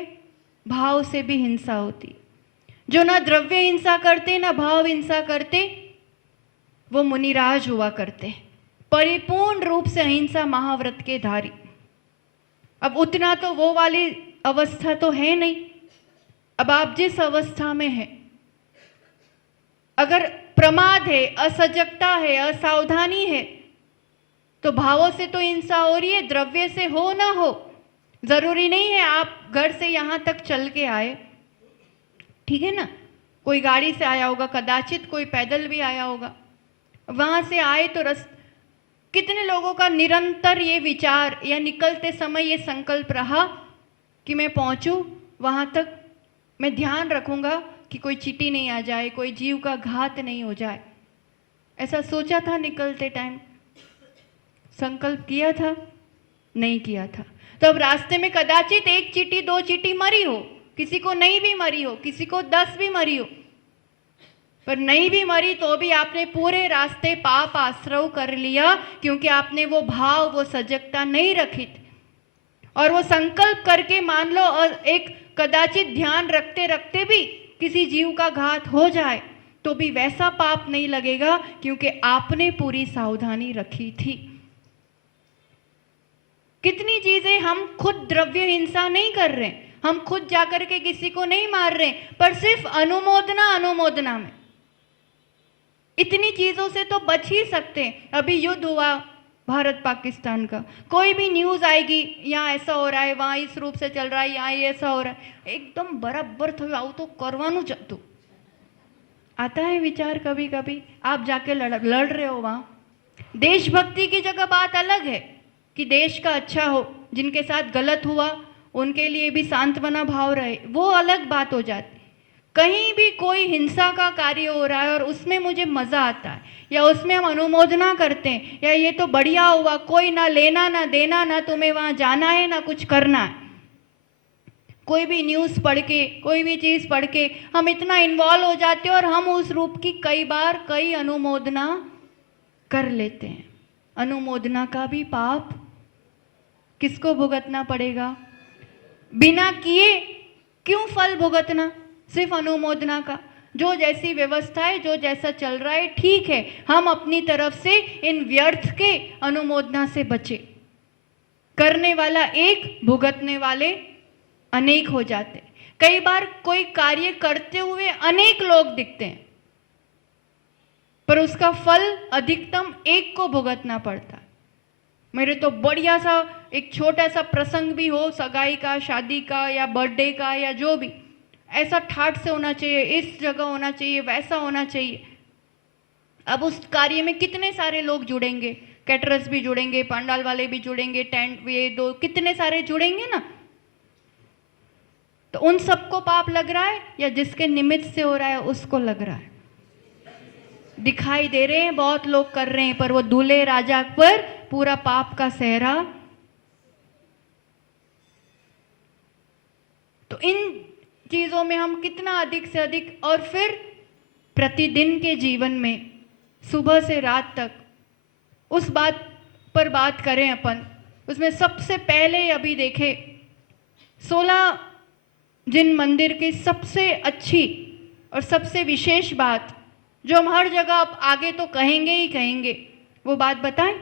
भाव से भी हिंसा होती। जो ना द्रव्य हिंसा करते ना भाव हिंसा करते, वो मुनिराज हुआ करते, परिपूर्ण रूप से अहिंसा महाव्रत के धारी। अब उतना तो वो वाली अवस्था तो है नहीं। अब आप जिस अवस्था में हैं, अगर प्रमाद है, असजगता है, असावधानी है, तो भावों से तो हिंसा हो रही है, द्रव्य से हो ना हो जरूरी नहीं है। आप घर से यहाँ तक चल के आए, ठीक है ना, कोई गाड़ी से आया होगा, कदाचित कोई पैदल भी आया होगा। वहाँ से आए तो कितने लोगों का निरंतर ये विचार या निकलते समय ये संकल्प रहा कि मैं पहुँचूँ वहाँ तक, मैं ध्यान रखूँगा कि कोई चींटी नहीं आ जाए, कोई जीव का घात नहीं हो जाए। ऐसा सोचा था निकलते टाइम? संकल्प किया था? नहीं किया था। तो अब रास्ते में कदाचित एक चींटी, दो चींटी मरी हो, किसी को नहीं भी मरी हो, किसी को 10 भी मरी हो, पर नहीं भी मरी तो भी आपने पूरे रास्ते पाप आश्रव कर लिया, क्योंकि आपने वो भाव, वो सजगता नहीं रखी थी। और वो संकल्प करके मान लो, और एक कदाचित ध्यान रखते रखते भी किसी जीव का घात हो जाए, तो भी वैसा पाप नहीं लगेगा, क्योंकि आपने पूरी सावधानी रखी थी। कितनी चीजें हम खुद द्रव्य हिंसा नहीं कर रहे, हम खुद जाकर के किसी को नहीं मार रहे, पर सिर्फ अनुमोदना में इतनी चीजों से तो बच ही सकते हैं। अभी युद्ध हुआ भारत पाकिस्तान का, कोई भी न्यूज आएगी यहाँ ऐसा हो रहा है, वहाँ इस रूप से चल रहा है, यहाँ ये ऐसा हो रहा है, एकदम बराबर थोड़ा आउ तो करवानू चाहतु आता है विचार। कभी कभी आप जाके लड़ रहे हो वहाँ, देशभक्ति की जगह बात अलग है कि देश का अच्छा हो, जिनके साथ गलत हुआ उनके लिए भी सांत्वना भाव रहे, वो अलग बात हो जाती। कहीं भी कोई हिंसा का कार्य हो रहा है और उसमें मुझे मज़ा आता है, या उसमें हम अनुमोदना करते हैं, या ये तो बढ़िया हुआ, कोई ना लेना ना देना, ना तुम्हें वहाँ जाना है ना कुछ करना है, कोई भी न्यूज़ पढ़ के, कोई भी चीज़ पढ़ के हम इतना इन्वॉल्व हो जाते हैं और हम उस रूप की कई अनुमोदना कर लेते हैं। अनुमोदना का भी पाप किसको भुगतना पड़ेगा? बिना किए क्यों फल भुगतना, सिर्फ अनुमोदना का। जो जैसी व्यवस्था है, जो जैसा चल रहा है ठीक है, हम अपनी तरफ से इन व्यर्थ के अनुमोदना से बचे। करने वाला एक, भुगतने वाले अनेक हो जाते। कई बार कोई कार्य करते हुए अनेक लोग दिखते हैं, पर उसका फल अधिकतम एक को भुगतना पड़ता है। मेरे तो बढ़िया सा एक छोटा सा प्रसंग भी हो, सगाई का, शादी का या बर्थडे का या जो भी, ऐसा ठाठ से होना चाहिए, इस जगह होना चाहिए, वैसा होना चाहिए। अब उस कार्य में कितने सारे लोग जुड़ेंगे, कैटरर्स भी जुड़ेंगे, पंडाल वाले भी जुड़ेंगे, टेंट ये दो कितने सारे जुड़ेंगे ना, तो उन सबको पाप लग रहा है या जिसके निमित्त से हो रहा है उसको लग रहा है? दिखाई दे रहे हैं, बहुत लोग कर रहे हैं, पर वो दूल्हे राजा पर पूरा पाप का सेहरा। तो इन चीजों में हम कितना अधिक से अधिक, और फिर प्रतिदिन के जीवन में सुबह से रात तक उस बात पर बात करें अपन। उसमें सबसे पहले अभी देखें 16 जिन मंदिर की सबसे अच्छी और सबसे विशेष बात, जो हम हर जगह अब आगे तो कहेंगे ही कहेंगे, वो बात बताएं?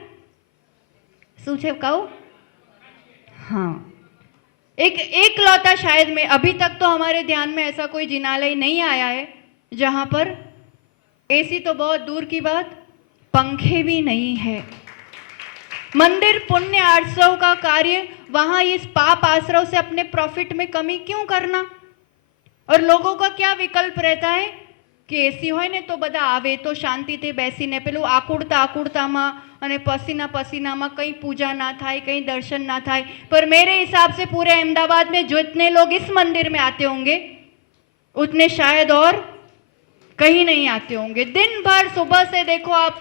सूझे कहो? हाँ, एक लौता शायद में, अभी तक तो हमारे ध्यान में ऐसा कोई जिनालय नहीं आया है जहां पर एसी तो बहुत दूर की बात, पंखे भी नहीं है। मंदिर पुण्य आश्रव का कार्य, वहां इस पाप आश्रव से अपने प्रॉफिट में कमी क्यों करना? और लोगों का क्या विकल्प रहता है कि एसी होय ने तो बदा आवे तो शांतिથી બેસીને પેલું આકુળતામાં અને પસીનામાં कहीं पूजा ना थाय, कहीं दर्शन ना थाय। पर मेरे हिसाब से पूरे अहमदाबाद में जितने लोग इस मंदिर में आते होंगे उतने शायद और कहीं नहीं आते होंगे। दिन भर सुबह से देखो आप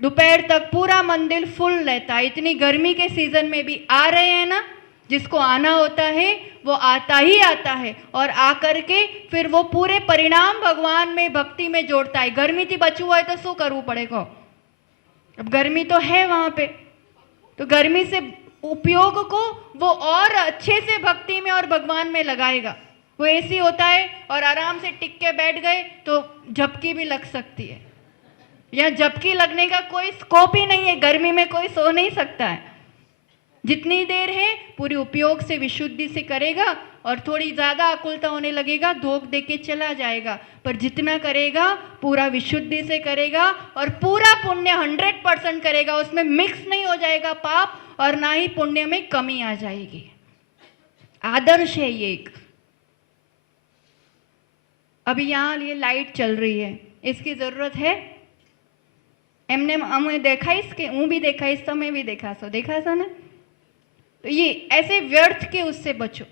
दोपहर तक पूरा मंदिर फुल रहता है। इतनी गर्मी के सीजन में भी आ रहे हैं ना, जिसको आना होता है वो आता ही आता है, और आकर के फिर वो पूरे परिणाम भगवान में भक्ति में जोड़ता है। गर्मी थी बचવું હોય तो શું કરવું પડે કહો? अब गर्मी तो है वहां पे, तो गर्मी से उपयोग को वो और अच्छे से भक्ति में और भगवान में लगाएगा। वो एसी होता है और आराम से टिक के बैठ गए तो झपकी भी लग सकती है, या झपकी लगने का कोई स्कोप ही नहीं है। गर्मी में कोई सो नहीं सकता है। जितनी देर है पूरी उपयोग से विशुद्धि से करेगा, और थोड़ी ज़्यादा आकुलता होने लगेगा धोख दे के चला जाएगा, पर जितना करेगा पूरा विशुद्धि से करेगा और पूरा पुण्य 100% करेगा। उसमें मिक्स नहीं हो जाएगा पाप, और ना ही पुण्य में कमी आ जाएगी। आदर्श है ये एक। अभी यहाँ ये लाइट चल रही है, इसकी ज़रूरत है? एमने हमें देखाईस के हूँ भी देखाईस, તમે भी देखा सो ना। तो ये ऐसे व्यर्थ के उससे बचो।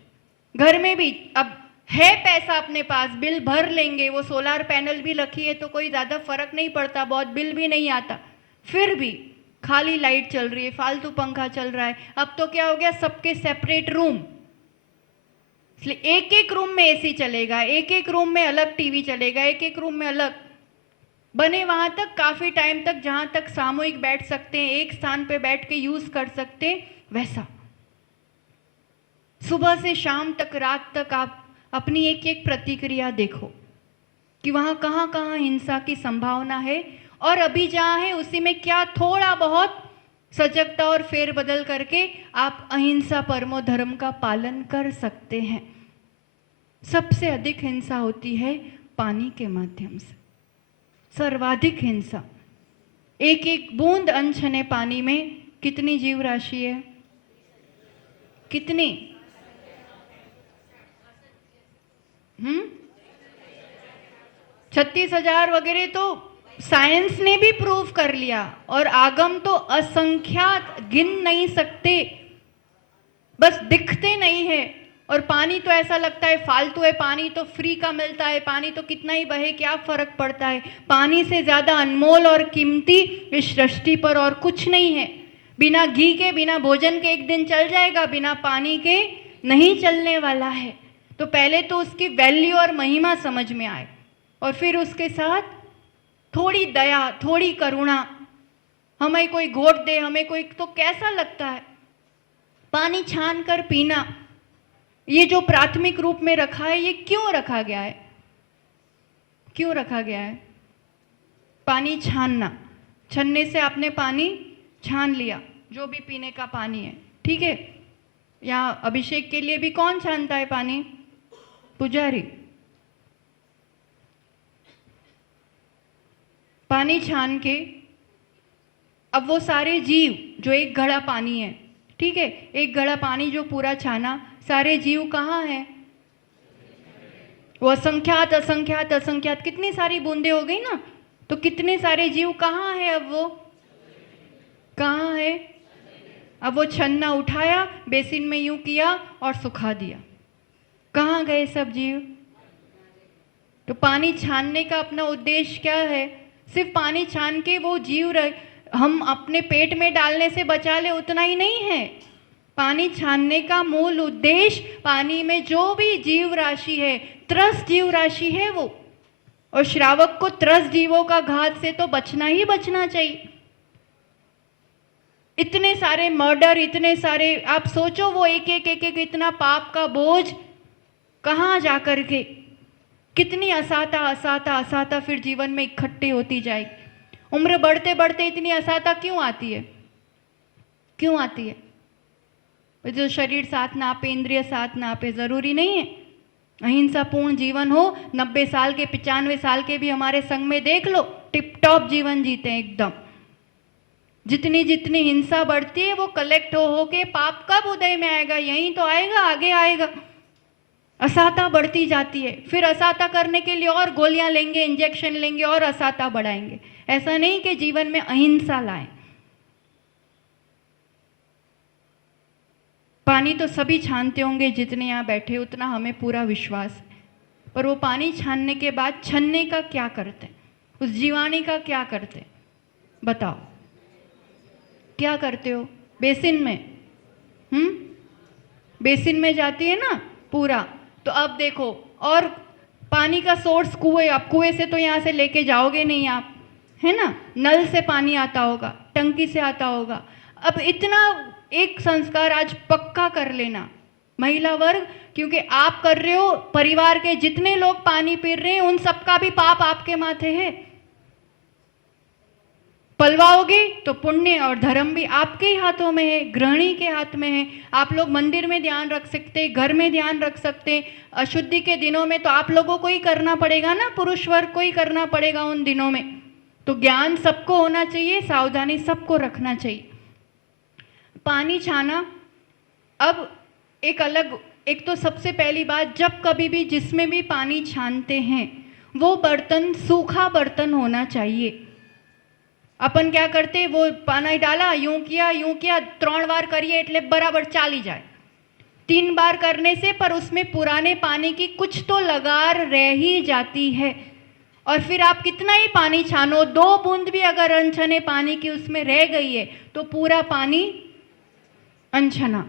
घर में भी अब है पैसा अपने पास, बिल भर लेंगे, वो सोलार पैनल भी रखी है तो कोई ज़्यादा फर्क नहीं पड़ता, बहुत बिल भी नहीं आता। फिर भी खाली लाइट चल रही है, फालतू पंखा चल रहा है। अब तो क्या हो गया, सबके सेपरेट रूम, इसलिए एक एक रूम में एसी चलेगा, एक एक रूम में अलग टीवी चलेगा, एक एक रूम में अलग बने। वहां तक काफ़ी टाइम तक जहां तक सामूहिक बैठ सकते हैं, एक स्थान पे बैठ के यूज़ कर सकते हैं, वैसा। सुबह से शाम तक, रात तक आप अपनी एक एक प्रतिक्रिया देखो। कि वहाँ कहाँ कहाँ हिंसा की संभावना है, और अभी जहाँ है उसी में क्या थोड़ा बहुत सजगता और फेरबदल करके आप अहिंसा परमो धर्म का पालन कर सकते हैं। सबसे अधिक हिंसा होती है पानी के माध्यम से, सर्वाधिक हिंसा। एक एक बूंद अनछने पानी में कितनी जीव राशि है? कितनी? 36,000 वगैरह तो साइंस ने भी प्रूव कर लिया, और आगम तो असंख्यात, गिन नहीं सकते, बस दिखते नहीं है। और पानी तो ऐसा लगता है फालतू है, पानी तो फ्री का मिलता है, पानी तो कितना ही बहे क्या फर्क पड़ता है। पानी से ज्यादा अनमोल और कीमती इस सृष्टि पर और कुछ नहीं है। बिना घी के, बिना भोजन के एक दिन चल जाएगा, बिना पानी के नहीं चलने वाला है। तो पहले तो उसकी वैल्यू और महिमा समझ में आए, और फिर उसके साथ थोड़ी दया, थोड़ी करुणा। हमें कोई घोट दे, हमें कोई, तो कैसा लगता है। पानी छान कर पीना, ये जो प्राथमिक रूप में रखा है, ये क्यों रखा गया है? क्यों रखा गया है? पानी छानना, छन्ने से आपने पानी छान लिया, जो भी पीने का पानी है, ठीक है। यहाँ अभिषेक के लिए भी कौन छानता है पानी? पुजारी। पानी छान के अब वो सारे जीव जो एक घड़ा पानी है, ठीक है, एक घड़ा पानी जो पूरा छाना, सारे जीव कहाँ हैं? वो असंख्यात असंख्यात असंख्यात, कितनी सारी बूंदे हो गई ना, तो कितने सारे जीव कहाँ है? अब वो कहाँ है? अब वो छन्ना उठाया, बेसिन में यूं किया और सुखा दिया, कहाँ गए सब जीव? तो पानी छानने का अपना उद्देश्य क्या है? सिर्फ पानी छान के वो जीव हम अपने पेट में डालने से बचा ले, उतना ही नहीं है। पानी छानने का मूल उद्देश्य पानी में जो भी जीव राशि है, त्रस्त जीव राशि है वो, और श्रावक को त्रस्त जीवों का घात से तो बचना ही बचना चाहिए। इतने सारे मर्डर, इतने सारे, आप सोचो वो एक एक इतना पाप का बोझ कहाँ जाकर के, कितनी असाता असाता असाता फिर जीवन में इकट्ठी होती जाएगी। उम्र बढ़ते बढ़ते इतनी असाता क्यों आती है? क्यों आती है? जो शरीर साथ ना पे, इंद्रिय साथ ना पे, जरूरी नहीं है अहिंसा पूर्ण जीवन हो। 90 साल के, 95 साल के भी हमारे संग में देख लो, टिप टॉप जीवन जीते हैं एकदम। जितनी जितनी हिंसा बढ़ती है वो कलेक्ट हो के पाप कब उदय में आएगा? यहीं तो आएगा, आगे आएगा। असाता बढ़ती जाती है, फिर असाता करने के लिए और गोलियां लेंगे, इंजेक्शन लेंगे और असाता बढ़ाएंगे। ऐसा नहीं कि जीवन में अहिंसा लाएं। पानी तो सभी छानते होंगे जितने यहाँ बैठे, उतना हमें पूरा विश्वास है। पर वो पानी छानने के बाद छन्ने का क्या करते, उस जीवाणी का क्या करते, बताओ क्या करते हो? बेसिन में, बेसिन में जाती है ना पूरा। तो अब देखो, और पानी का सोर्स कुएं, अब कुएं से तो यहाँ से लेके जाओगे नहीं आप, है ना, नल से पानी आता होगा, टंकी से आता होगा। अब इतना एक संस्कार आज पक्का कर लेना महिला वर्ग, क्योंकि आप कर रहे हो, परिवार के जितने लोग पानी पी रहे हैं उन सबका भी पाप आपके माथे है। पलवाओगे तो पुण्य और धर्म भी आपके ही हाथों में है, गृहिणी के हाथ में है। आप लोग मंदिर में ध्यान रख सकते, घर में ध्यान रख सकते। अशुद्धि के दिनों में तो आप लोगों को ही करना पड़ेगा ना, पुरुष वर्ग को ही करना पड़ेगा उन दिनों में। तो ज्ञान सबको होना चाहिए, सावधानी सबको रखना चाहिए। पानी छाना, अब एक अलग, एक तो सबसे पहली बात, जब कभी भी जिसमें भी पानी छानते हैं वो बर्तन सूखा बर्तन होना चाहिए। अपन क्या करते, वो पानी डाला, यूं किया 3 बार करिए એટલે बराबर चाली जाए। 3 बार करने से पर उसमें पुराने पानी की कुछ तो लगार रह ही जाती है। और फिर आप कितना ही पानी छानो, 2 बूंद भी अगर अनछने पानी की उसमें रह गई है तो पूरा पानी अनछना।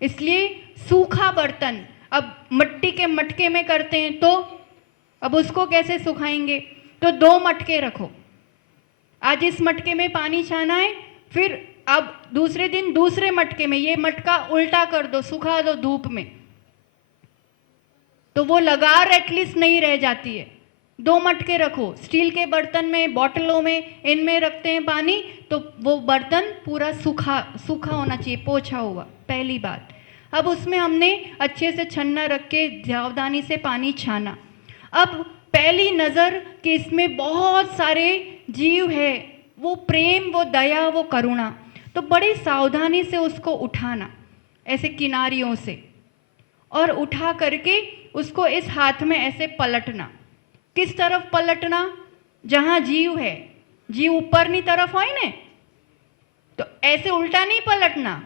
इसलिए सूखा बर्तन, अब मिट्टी के मटके में करते हैं तो अब उसको कैसे सुखाएंगे? तो 2 मटके रखो, आज इस मटके में पानी छाना है, फिर अब दूसरे दिन दूसरे मटके में, ये मटका उल्टा कर दो, सुखा दो धूप में, तो वो लगार एटलीस्ट नहीं रह जाती है। 2 मटके रखो, स्टील के बर्तन में, बॉटलों में, इनमें रखते हैं पानी, तो वो बर्तन पूरा सूखा सूखा होना चाहिए, पोंछा हुआ, पहली बात। अब उसमें हमने अच्छे से छन्ना रख के सावधानी से पानी छाना। अब पहली नज़र कि इसमें बहुत सारे जीव है, वो प्रेम, वो दया, वो करुणा, तो बड़ी सावधानी से उसको उठाना, ऐसे किनारियों से, और उठा करके उसको इस हाथ में ऐसे पलटना। किस तरफ पलटना? जहाँ जीव है, जीव ऊपरनी तरफ होए ने, तो ऐसे उल्टा नहीं पलटना,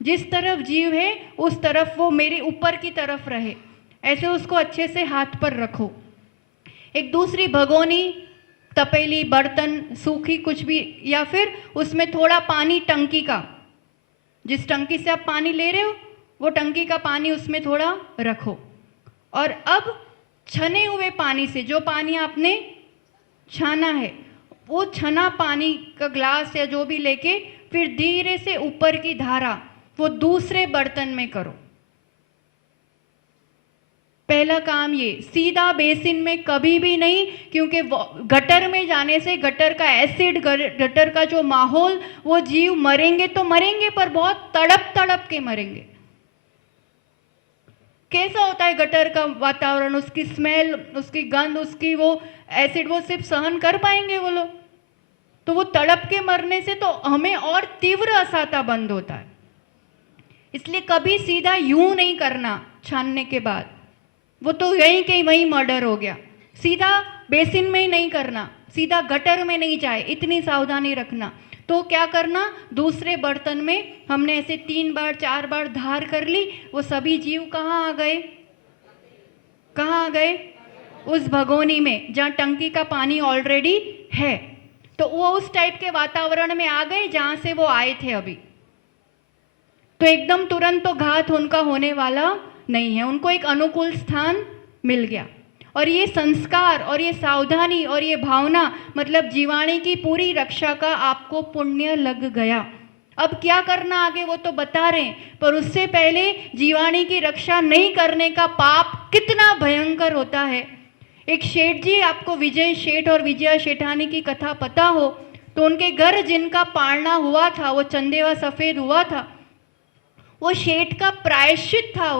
जिस तरफ जीव है उस तरफ वो मेरे ऊपर की तरफ रहे, ऐसे उसको अच्छे से हाथ पर रखो। एक दूसरी भगोनी, तपेली, बर्तन, सूखी कुछ भी, या फिर उसमें थोड़ा पानी टंकी का, जिस टंकी से आप पानी ले रहे हो वो टंकी का पानी उसमें थोड़ा रखो, और अब छने हुए पानी से, जो पानी आपने छाना है, वो छना पानी का ग्लास या जो भी लेके फिर धीरे से ऊपर की धारा वो दूसरे बर्तन में करो। पहला काम ये, सीधा बेसिन में कभी भी नहीं, क्योंकि गटर में जाने से गटर का एसिड, गटर का जो माहौल, वो जीव मरेंगे तो मरेंगे, पर बहुत तड़प तड़प के मरेंगे। कैसा होता है गटर का वातावरण, उसकी स्मेल, उसकी गंध, उसकी वो एसिड, वो सिर्फ सहन कर पाएंगे वो लोग, तो वो तड़प के मरने से तो हमें और तीव्र असाता बंद होता है। इसलिए कभी सीधा यूं नहीं करना छानने के बाद, वो तो यहीं के वहीं मर्डर हो गया। सीधा बेसिन में ही नहीं करना, सीधा गटर में नहीं जाए, इतनी सावधानी रखना। तो क्या करना, दूसरे बर्तन में हमने ऐसे 3 बार 4 बार धार कर ली, वो सभी जीव कहाँ आ गए? कहाँ आ गए? उस भगोनी में, जहाँ टंकी का पानी ऑलरेडी है, तो वो उस टाइप के वातावरण में आ गए जहाँ से वो आए थे अभी। तो एकदम तुरंत तो घात उनका होने वाला नहीं है, उनको एक अनुकूल स्थान मिल गया। और ये संस्कार और ये सावधानी और ये भावना, मतलब जीवाणी की पूरी रक्षा का आपको पुण्य लग गया। अब क्या करना आगे वो तो बता रहे हैं, पर उससे पहले जीवाणी की रक्षा नहीं करने का पाप कितना भयंकर होता है। एक शेठ जी, आपको विजय शेठ और विजया शेठानी की कथा पता हो तो उनके घर जिनका पालना हुआ था, वो चंदेवा सफ़ेद हुआ था, वो शेठ का प्रायश्चित था।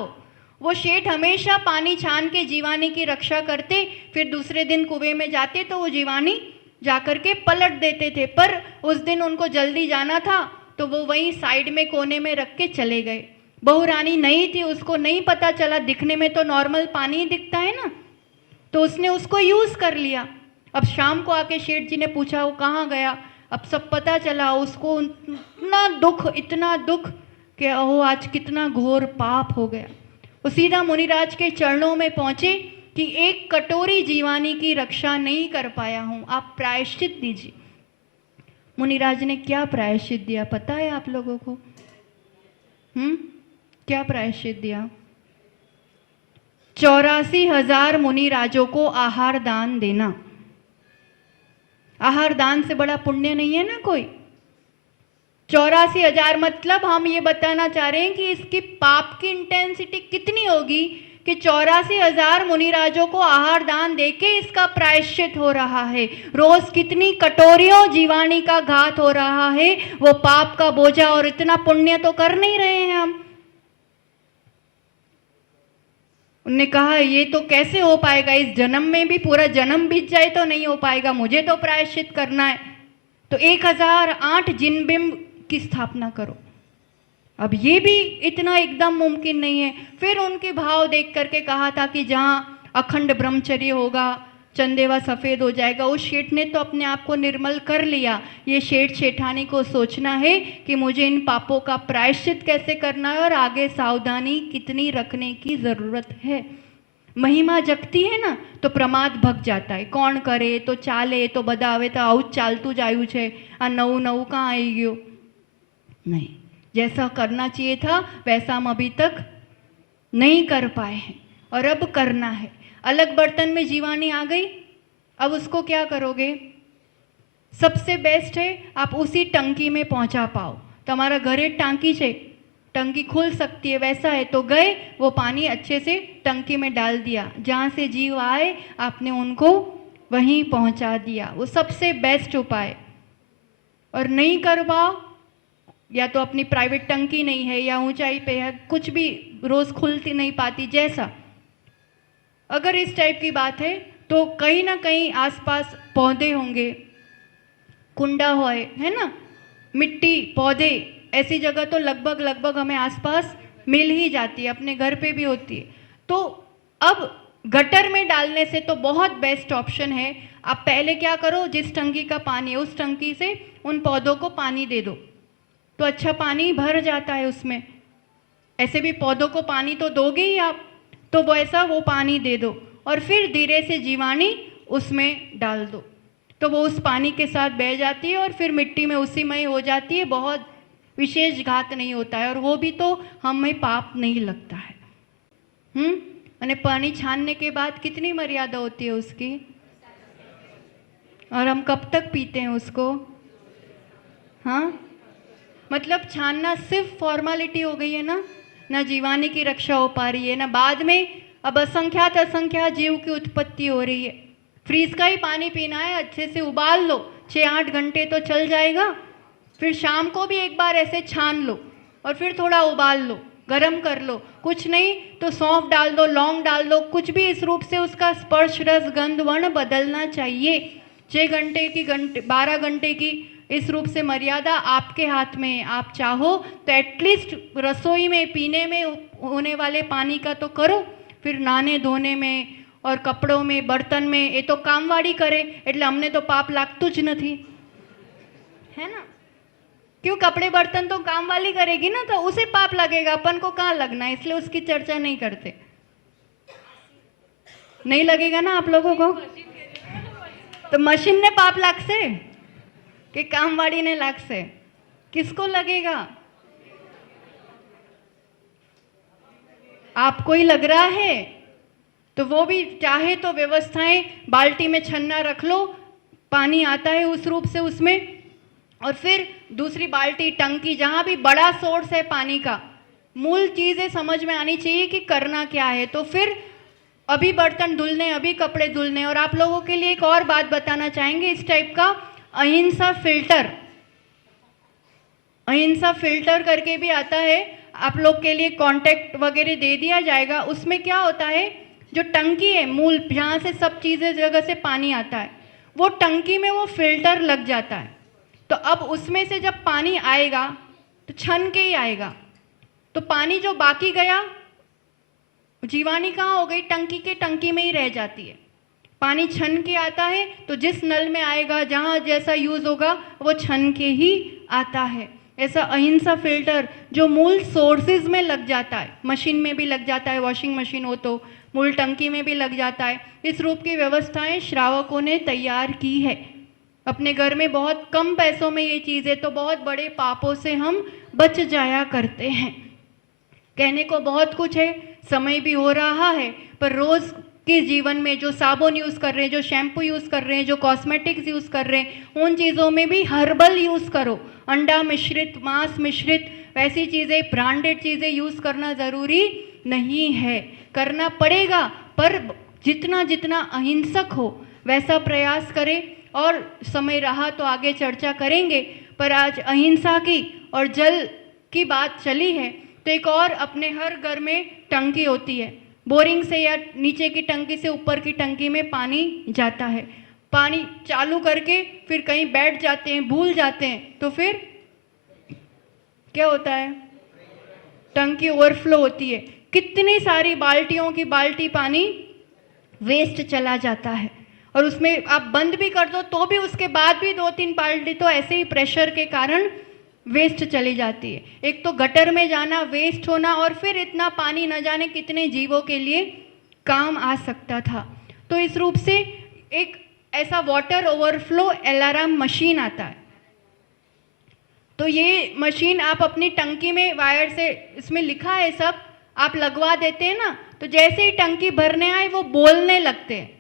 वो शेठ हमेशा पानी छान के जीवानी की रक्षा करते, फिर दूसरे दिन कुएं में जाते तो वो जीवानी जाकर के पलट देते थे। पर उस दिन उनको जल्दी जाना था तो वो वहीं साइड में कोने में रख के चले गए। बहू रानी नहीं थी, उसको नहीं पता चला, दिखने में तो नॉर्मल पानी ही दिखता है ना, तो उसने उसको यूज़ कर लिया। अब शाम को आके शेठ जी ने पूछा वो कहाँ गया, अब सब पता चला। उसको इतना दुख कि ओह आज कितना घोर पाप हो गया। वो सीधा मुनिराज के चरणों में पहुँचे कि एक कटोरी जीवानी की रक्षा नहीं कर पाया हूँ, आप प्रायश्चित दीजिए। मुनिराज ने क्या प्रायश्चित दिया पता है आप लोगों को? क्या प्रायश्चित दिया? 84,000 मुनिराजों को आहार दान देना। आहार दान से बड़ा पुण्य नहीं है ना कोई। 84,000 मतलब हम ये बताना चाह रहे हैं कि इसकी पाप की इंटेंसिटी कितनी होगी कि 84,000 मुनिराजों को आहार दान देके इसका प्रायश्चित हो रहा है। रोज कितनी कटोरियों जीवानी का घात हो रहा है, वो पाप का बोझा, और इतना पुण्य तो कर नहीं रहे हैं हम। उन्होंने कहा ये तो कैसे हो पाएगा, इस जन्म में भी, पूरा जन्म बीत जाए तो नहीं हो पाएगा, मुझे तो प्रायश्चित करना है। तो 1008 जिनबिंब की स्थापना करो। अब ये भी इतना एकदम मुमकिन नहीं है। फिर उनके भाव देख करके कहा था कि जहाँ अखंड ब्रह्मचर्य होगा, चंदेवा सफ़ेद हो जाएगा। उस शेठ ने तो अपने आप को निर्मल कर लिया। ये शेठ शेठानी को सोचना है कि मुझे इन पापों का प्रायश्चित कैसे करना है और आगे सावधानी कितनी रखने की ज़रूरत है। महिमा जगती है ना तो प्रमाद भग जाता है। कौन करे तो चाले तो बदावे तो आउट चालतू जायु छे, आ नऊ नऊ कहाँ आई गयो? नहीं, जैसा करना चाहिए था वैसा हम अभी तक नहीं कर पाए हैं और अब करना है। अलग बर्तन में जीवानी आ गई, अब उसको क्या करोगे? सबसे बेस्ट है आप उसी टंकी में पहुंचा पाओ। તમારા ઘરે ટાંકી છે, टंकी खुल सकती है वैसा है, तो गए वो पानी अच्छे से टंकी में डाल दिया, जहाँ से जीव आए आपने उनको वहीं पहुँचा दिया। वो सबसे बेस्ट उपाय। और नहीं कर पाओ, या तो अपनी प्राइवेट टंकी नहीं है या ऊंचाई पे है, कुछ भी रोज़ खुलती नहीं पाती, जैसा अगर इस टाइप की बात है तो कहीं ना कहीं आसपास पौधे होंगे, कुंडा होए, है ना, मिट्टी, पौधे, ऐसी जगह तो लगभग लगभग हमें आसपास मिल ही जाती है, अपने घर पे भी होती है। तो अब गटर में डालने से तो बहुत बेस्ट ऑप्शन है। आप पहले क्या करो, जिस टंकी का पानी है उस टंकी से उन पौधों को पानी दे दो, तो अच्छा पानी भर जाता है उसमें। ऐसे भी पौधों को पानी तो दोगे ही आप, तो वैसा वो पानी दे दो और फिर धीरे से जीवाणी उसमें डाल दो, तो वो उस पानी के साथ बह जाती है और फिर मिट्टी में उसी में ही हो जाती है। बहुत विशेष घात नहीं होता है और वो भी तो हमें पाप नहीं लगता है। અને पानी छानने के बाद कितनी मर्यादा होती है उसकी, और हम कब तक पीते हैं उसको? हाँ, मतलब छानना सिर्फ फॉर्मेलिटी हो गई है ना जीवानी की रक्षा हो पा रही है, ना बाद में अब असंख्यात जीव की उत्पत्ति हो रही है। फ्रीज का ही पानी पीना है, अच्छे से उबाल लो, 6-8 घंटे तो चल जाएगा। फिर शाम को भी एक बार ऐसे छान लो और फिर थोड़ा उबाल लो, गरम कर लो, कुछ नहीं तो सौंफ डाल दो, लौंग डाल दो, कुछ भी इस रूप से उसका स्पर्श, रस, गंध, वर्ण बदलना चाहिए। 6 घंटे की, 12 घंटे की, इस रूप से मर्यादा आपके हाथ में है। आप चाहो तो एटलीस्ट रसोई में पीने में होने वाले पानी का तो करो, फिर नहाने धोने में और कपड़ों में, बर्तन में, ये तो कामवाड़ी करे, એટલે અમને તો પાપ લાગતું જ નથી, है ना? क्यों? कपड़े बर्तन तो काम वाली करेगी ना, तो उसे पाप लगेगा, अपन को कहाँ लगना है, इसलिए उसकी चर्चा नहीं करते। नहीं लगेगा ना आप लोगों को? तो मशीन ने पाप लागसे कि काम वाली ने लागसे? किसको लगेगा? आपको ही लग रहा है तो वो भी चाहे तो व्यवस्थाएं, बाल्टी में छन्ना रख लो, पानी आता है उस रूप से उसमें, और फिर दूसरी बाल्टी, टंकी, जहाँ भी बड़ा सोर्स है पानी का, मूल चीज़ें समझ में आनी चाहिए कि करना क्या है। तो फिर अभी बर्तन धुलने, अभी कपड़े धुलने। और आप लोगों के लिए एक और बात बताना चाहेंगे, इस टाइप का अहिंसा फिल्टर, अहिंसा फिल्टर करके भी आता है, आप लोग के लिए कांटेक्ट वगैरह दे दिया जाएगा। उसमें क्या होता है, जो टंकी है मूल, जहाँ से सब चीज़ें जगह से पानी आता है, वो टंकी में वो फिल्टर लग जाता है। तो अब उसमें से जब पानी आएगा तो छन के ही आएगा, तो पानी जो बाकी गया, जीवानी कहाँ हो गई, टंकी के टंकी में ही रह जाती है। पानी छन के आता है तो जिस नल में आएगा, जहाँ जैसा यूज़ होगा, वो छन के ही आता है। ऐसा अहिंसा फिल्टर जो मूल सोर्सेज में लग जाता है, मशीन में भी लग जाता है, वॉशिंग मशीन हो तो मूल टंकी में भी लग जाता है। इस रूप की व्यवस्थाएं श्रावकों ने तैयार की है। अपने घर में बहुत कम पैसों में ये चीज़ें, तो बहुत बड़े पापों से हम बच जाया करते हैं। कहने को बहुत कुछ है, समय भी हो रहा है, पर रोज़ के जीवन में जो साबुन यूज़ कर रहे हैं, जो शैम्पू यूज़ कर रहे हैं, जो कॉस्मेटिक्स यूज़ कर रहे हैं, उन चीज़ों में भी हर्बल यूज़ करो। अंडा मिश्रित, मांस मिश्रित, वैसी चीज़ें, ब्रांडेड चीज़ें यूज़ करना ज़रूरी नहीं है। करना पड़ेगा, पर जितना जितना अहिंसक हो वैसा प्रयास करें। और समय रहा तो आगे चर्चा करेंगे, पर आज अहिंसा की और जल की बात चली है, तो एक और, अपने हर घर में टंकी होती है, बोरिंग से या नीचे की टंकी से ऊपर की टंकी में पानी जाता है। पानी चालू करके फिर कहीं बैठ जाते हैं, भूल जाते हैं, तो फिर क्या होता है, टंकी ओवरफ्लो होती है, कितनी सारी बाल्टियों की बाल्टी पानी वेस्ट चला जाता है। और उसमें आप बंद भी कर दो तो भी उसके बाद भी 2-3 बाल्टी तो ऐसे ही प्रेशर के कारण वेस्ट चली जाती है। एक तो गटर में जाना, वेस्ट होना, और फिर इतना पानी न जाने कितने जीवों के लिए काम आ सकता था। तो इस रूप से एक ऐसा वाटर ओवरफ्लो अलार्म मशीन आता है। तो ये मशीन आप अपनी टंकी में वायर से, इसमें लिखा है सब, आप लगवा देते हैं ना, तो जैसे ही टंकी भरने आए वो बोलने लगते हैं,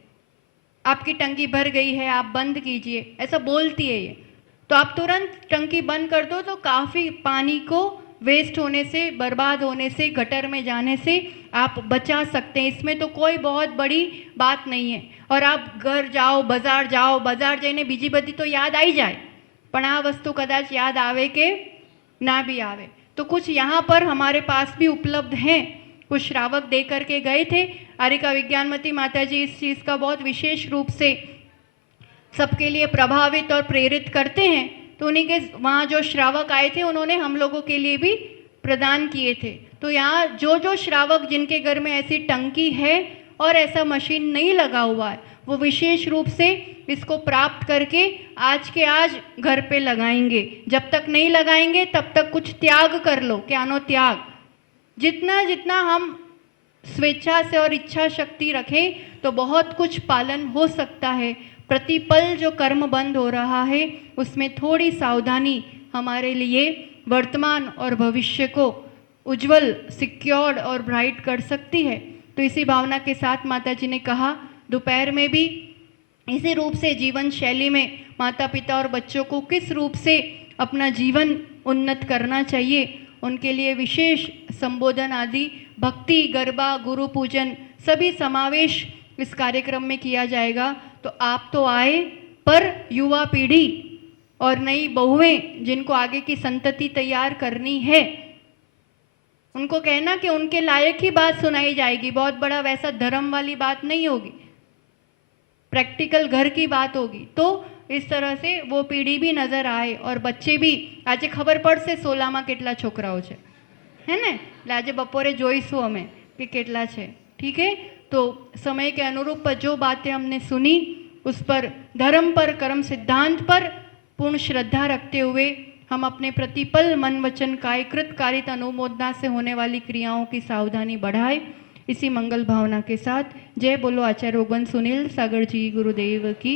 आपकी टंकी भर गई है, आप बंद कीजिए, ऐसा बोलती है ये। तो आप तुरंत टंकी बंद कर दो तो काफ़ी पानी को वेस्ट होने से, बर्बाद होने से, गटर में जाने से आप बचा सकते हैं। इसमें तो कोई बहुत बड़ी बात नहीं है। और आप घर जाओ, बजार जईने बीजी बधी तो याद आई जाए, पण आ वस्तु कदाच याद आवे के ना भी आवे। तो कुछ यहाँ पर हमारे पास भी उपलब्ध हैं, कुछ श्रावक दे करके गए थे। आरिका विज्ञानमती माता जी इस चीज़ का बहुत विशेष रूप से सबके लिए प्रभावित और प्रेरित करते हैं। तो उन्हीं के वहाँ जो श्रावक आए थे उन्होंने हम लोगों के लिए भी प्रदान किए थे। तो यहाँ जो श्रावक जिनके घर में ऐसी टंकी है और ऐसा मशीन नहीं लगा हुआ है, वो विशेष रूप से इसको प्राप्त करके आज के आज घर पे लगाएंगे। जब तक नहीं लगाएंगे तब तक कुछ त्याग कर लो। क्या नो त्याग? जितना जितना हम स्वेच्छा से और इच्छा शक्ति रखें तो बहुत कुछ पालन हो सकता है। प्रतिपल जो कर्म बंद हो रहा है उसमें थोड़ी सावधानी हमारे लिए वर्तमान और भविष्य को उज्जवल, सिक्योर्ड और ब्राइट कर सकती है। तो इसी भावना के साथ माता जी ने कहा दोपहर में भी इसी रूप से जीवन शैली में माता पिता और बच्चों को किस रूप से अपना जीवन उन्नत करना चाहिए, उनके लिए विशेष संबोधन आदि, भक्ति, गरबा, गुरु पूजन सभी समावेश इस कार्यक्रम में किया जाएगा। तो आप तो आए, पर युवा पीढ़ी और नई बहुएं जिनको आगे की संतति तैयार करनी है, उनको कहना कि उनके लायक ही बात सुनाई जाएगी। बहुत बड़ा वैसा धर्म वाली बात नहीं होगी, प्रैक्टिकल घर की बात होगी। तो इस तरह से वो पीढ़ी भी नजर आए और बच्चे भी। आज खबर पड़શે 16માં કેટલા છોકરાઓ છે, है ने? आज बपोरे જોઈશું અમે कि કેટલા છે। ठीक है, तो समय के अनुरूप जो बातें हमने सुनी उस पर, धर्म पर, कर्म सिद्धांत पर पूर्ण श्रद्धा रखते हुए हम अपने प्रतिपल मन वचन कायकृत कारित अनुमोदना से होने वाली क्रियाओं की सावधानी बढ़ाए। इसी मंगल भावना के साथ जय बोलो आचार्य रोगन सुनील सागर जी गुरुदेव की।